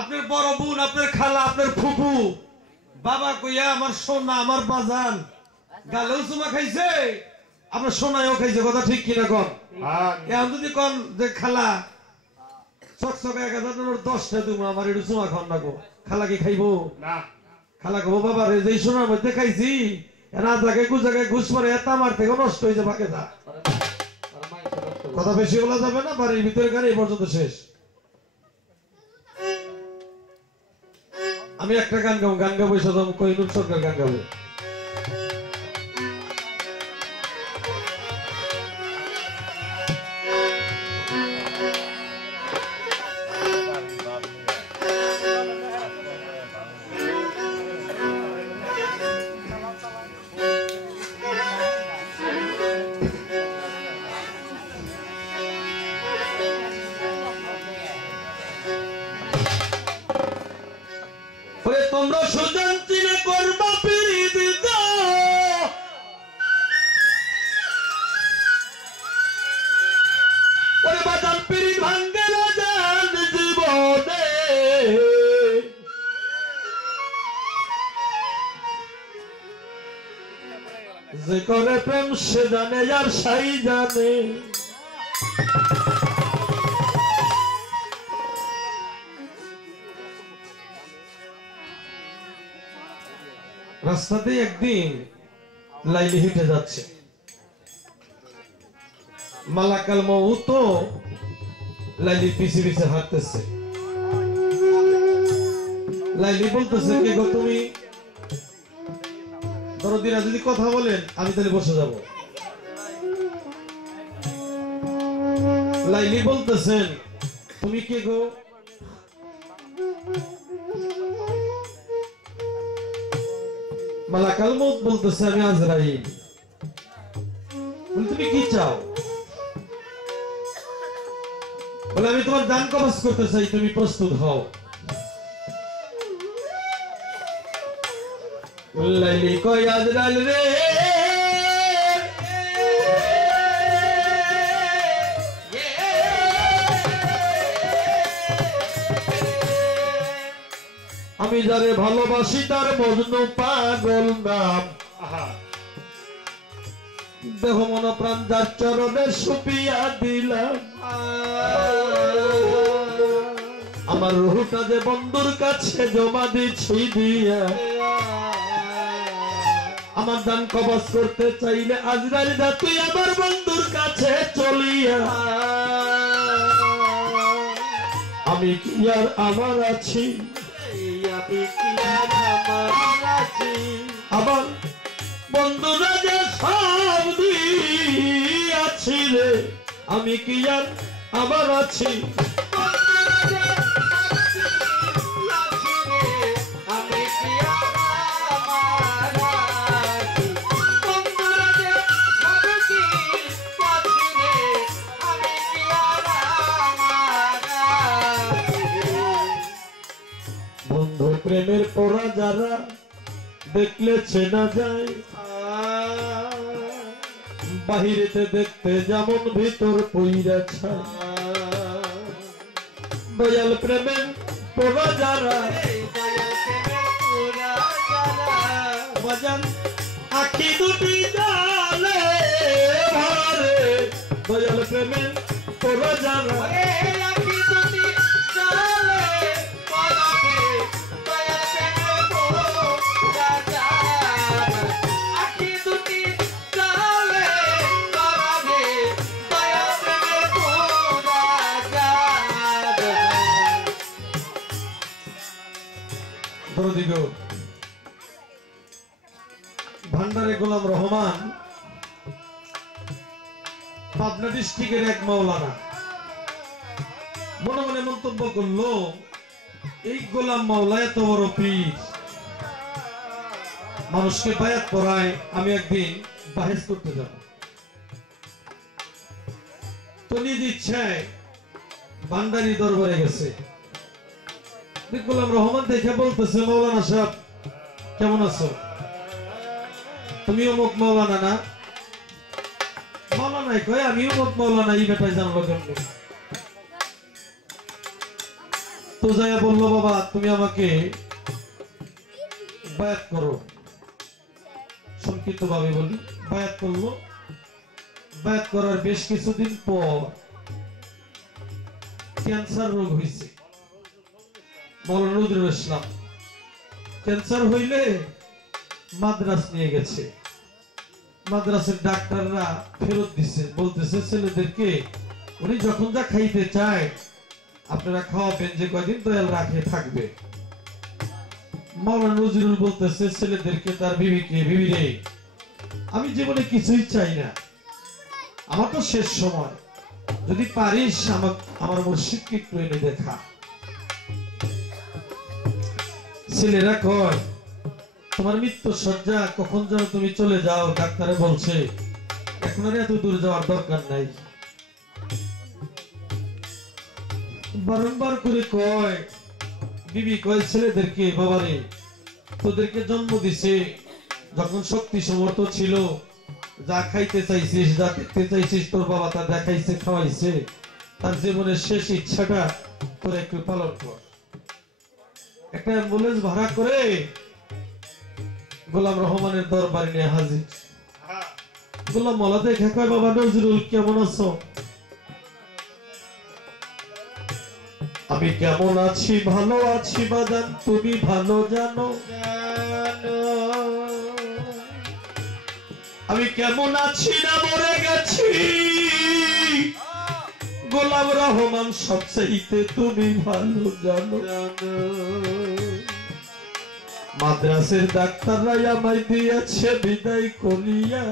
আপনার বড় বোন আপনার খালা আপনার ফুফু বাবা কইয়া আমার সোনা আমার বাজান গালেও চুমা খাইছে আপনার সোনায়ও খাইছে কথা ঠিক কিনা কন এখন যদি কন যে খালা চকচকে 1000-10টা তুমি আমার একটু চুমা খান না গো খালা কি খাইবো না খালা কবো বাবা রে যে সোনার মধ্যে খাইছি রাত লাগে জায়গায় ঘুষ পরে এত আমার থেকে নষ্ট হয়ে যাবে যা কথা বেশি বলা যাবে না বাড়ির ভিতরে গাড়ি এই পর্যন্ত শেষ আমি একটা গান গাবো সাদম কোহিনুর সরকার গান গাবো তোমরা সুজন চিনে করবা পিরিত ওরে বাজান পিরিত ভাঙ্গে না জান জীবনে যে করে প্রেম সে জানে আর সাই জানে রাস্তাতে একদিন লাইলি হেঁটে যাচ্ছে মালাকাল মউত লাইলির পিছে পিছে হাঁটতেছে লাইলি বলতেছে কে গো তুমি দরদিরা যদি কথা বলেন আমি তাহলে বসে যাব লাইলি বলতেছেন তুমি কে গো মালাকাল মউত বলতেছে আমি আজরাইল তুমি কি চাও বলে আমি তোমার দান কবজ করতে চাই তুমি প্রস্তুত হও লাইলি কই আজরাইল রে আমি যারে ভালোবাসি তার মজনু পাগল নাম দেহ মন প্রাণ যার চরণে সুপিয়া দিলাম আমার রূহ আমলটা যে বন্ধুর কাছে জমা দিচ্ছি দিয়া আমার দান কবজ করতে চাইলে আজরাইল দা তুই আমার বন্ধুর কাছে চলিয়া আমি কি আর আমার আছি আবার বন্ধুরা যে সব দিয়াছি রে আমি কি আর আবার আছি বন্ধু প্রেমের পড়া যারা দেখলে চেনা যায় বাহিরেতে দেখতে যেমন ভিতর পইরা ছায় দয়াল প্রেমের পড়া যারা বাজান আখি দুটি জালে ভরে দয়াল প্রেমের পড়া যারা ভান্ডারে গোলাম রহমান পাবনা ডিস্ট্রিক্টের এক মাওলানা মনে মনে মন্তব্য করলো এই গোলাম মাওলা এত বড় পীর মানুষকে বায়াত করায় আমি একদিন বাহেস করতে যাব তো নিজ ইচ্ছায় ভান্ডারি দরবারে গেছে গোলাম রহমান দেখে বলতেছে মৌলানা সাহেব কেমন আছো তুমি অমুক মৌলানা না মৌলানাই কয় আমি অমুক মৌলানা এই বেটায় জানলো কেমন তো যাইয়া বললো বাবা তুমি আমাকে বায়াত করো সংক্ষিপ্ত ভাবে বলি বায়াত করলো বায়াত করার বেশ কিছুদিন পর ক্যান্সার রোগ হয়েছে মৌলানা নজরুল ইসলাম ক্যান্সার হইলে মাদ্রাস নিয়ে গেছে মাদ্রাসের ডাক্তাররা ফেরত দিচ্ছে বলতেছে ছেলেদেরকে উনি যখন যা খাইতে চায় আপনারা খাওয়াবেন যে কয়দিন দয়াল রাখে থাকবে মৌলানা নজরুল বলতেছে ছেলেদেরকে তার বিবিকে বিবি রে আমি জীবনে কিছুই চাই না আমার তো শেষ সময় যদি পারিস আমার মুর্শিদকে একটু এনে দেখা ছেলেরা কয় তোমার মৃত্যু সজ্জা কখন যেন তুমি চলে যাও ডাক্তারে বলছে এখন আর এত দূর যাওয়ার দরকার নাই বারংবার করে কয় বিবি কয় ছেলেদেরকে বাবারে তোদেরকে জন্ম দিছে যখন শক্তি সমর্থ ছিল যা খাইতে চাইছিস যা দেখতে চাইছিস তোর বাবা তা দেখাইছে খাওয়াইছে তার জীবনের শেষ ইচ্ছাটা তোর একটু পালন কর একটা অ্যাম্বুলেন্স ভাড়া করে গোলাম রহমানের দরবারে নিয়ে হাজির গোলাম মাওলা দেখে কয় বাবা নজরুল কেমন আছো আমি কেমন আছি ভালো আছি বাজান তুমি ভালো জানো আমি কেমন আছি না মরে গেছি গোলাম রহমান সবচেয়ে তুমি ভালো জানো মাদ্রাসের ডাক্তাররা আমায় দিয়েছে বিদায় করিয়া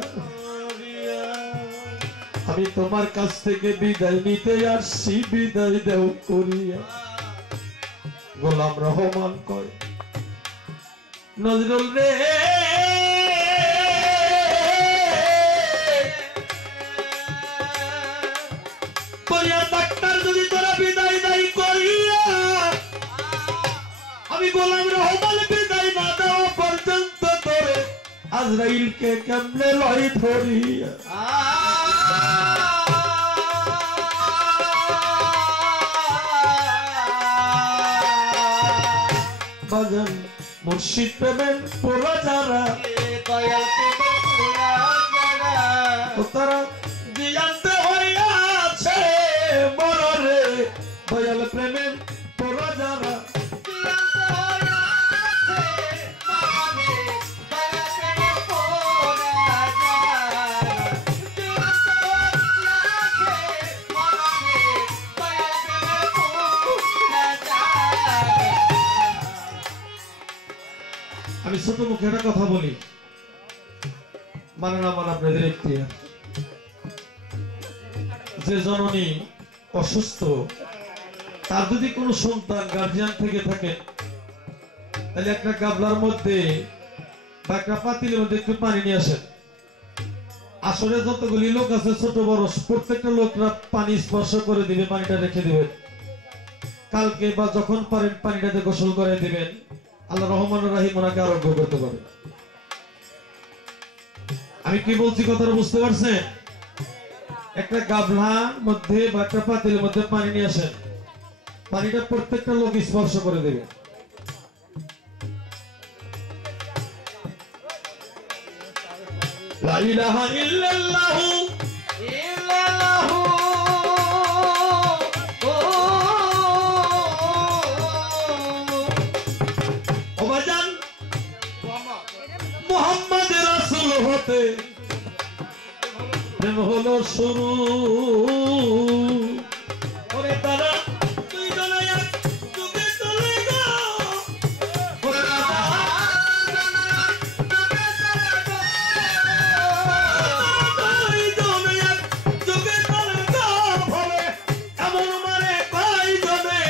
আমি তোমার কাছ থেকে বিদায় নিতে আসছি বিদায় দেও করিয়া গোলাম রহমান কয় নজরুল রে ডাক্তার যদি তোরা বিদায় দেয় করিয়া আমি গোলাম রহমান বিদায় না দেওয়া পর্যন্ত তোরে আজরাইলকে কেমনে লয় ধরিয়া বাজান মুর্শিদ প্রেমের পোলা যারা তারা জিয়ান্তে হইয়াছে মররে দয়াল প্রেমের পোলা যারা ছোট মুখে একটা কথা বলি, মানে না মানে আপনাদের একটি, যে জননী অসুস্থ, তার যদি কোনো সন্তান গার্জিয়ান থেকে থাকে, তাহলে একটা গাবলার মধ্যে বা একটা পাতিলের মধ্যে একটু পানি নিয়ে আসেন। আসলে যতগুলি লোক আছে ছোট বড় প্রত্যেকটা লোকরা পানি স্পর্শ করে দিবে, পানিটা রেখে দিবেন। কালকে বা যখন পারেন পানিটাতে গোসল করে দিবেন। আল্লাহ রহমান রাহিম ওনাকে আরোগ্য করতে পারে। আমি কি বলছি কথাটা বুঝতে পারছেন? একটা গাবলার মধ্যে বা একটা পাতিলের মধ্যে পানি নিয়ে আসেন, পানিটা প্রত্যেকটা লোক স্পর্শ করে দেবে। লা ইলাহা ইল্লাল্লাহু ইল্লাল্লাহু ও ভাইজান, মুহাম্মদ রাসূল হতে প্রেম হলো শুরু। ওরে তারা তুই জনে এক যুগে চলে গো, ওরে রাজা তুই জনে এক যুগে চলে গো, ভবে এমন মারে কয়জনে,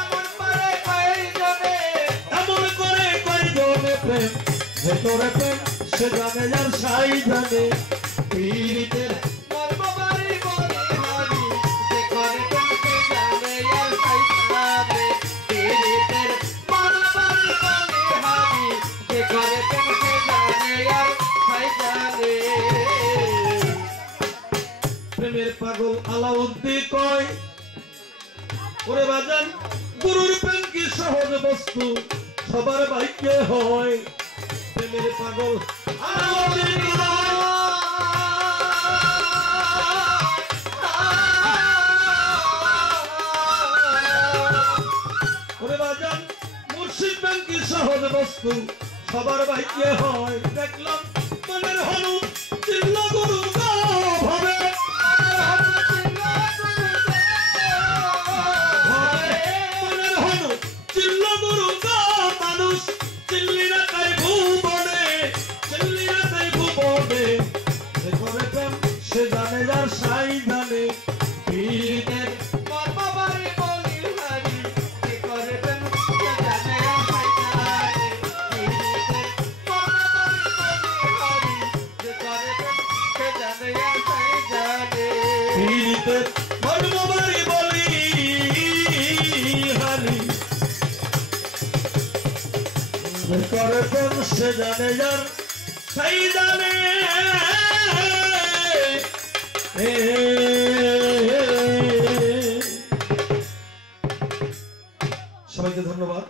এমন মারে কয়জনে, এমন করে কয়জনে প্রেম ভেতরে প্রেম সে জানে আর সাই জানে। পীড়িতের মর্মবাড়ি বলে হারি, যে করে প্রেম সে জানে আর সাই জানে। পীড়িতের মর্মবাড়ি বলে হারি, যে করে প্রেম সে জানে আর সাই জানে। প্রেমের পাগল আলাউদ্দিন কয়, ওরে বাজান গুরুর প্রেম কি সহজ বস্তু, সবার ভাগ্যে হয়। প্রেমের পাগল আলাউদ্দিন কয়, ওরে বাজান মুর্শিদ প্রেম কি সহজ বস্তু, সবার ভাগ্যে হয়। দেখলাম মনের হনু চিল্ল গুরু গো, ভাবে মনের হনু চিল্ল গুরু গো, মানুষ চিল্লি না তাই ভুবনে, চিল্লি না তাই ভুবনে। যে করে প্রেম সে জানে যার সাই জানে। পীড়িতের মর্মবাড়ি বলি হারি, যে করে প্রেম সে জানে আর সাই জানে। পীড়িতের মর্মবাড়ি বলি হারি, যে করে প্রেম সে জানে আর সাই জানে। পীড়িতের মর্মবাড়ি বলি হারি, যে করে প্রেম সে জানে আর সাই জানে। সবাইকে ধন্যবাদ।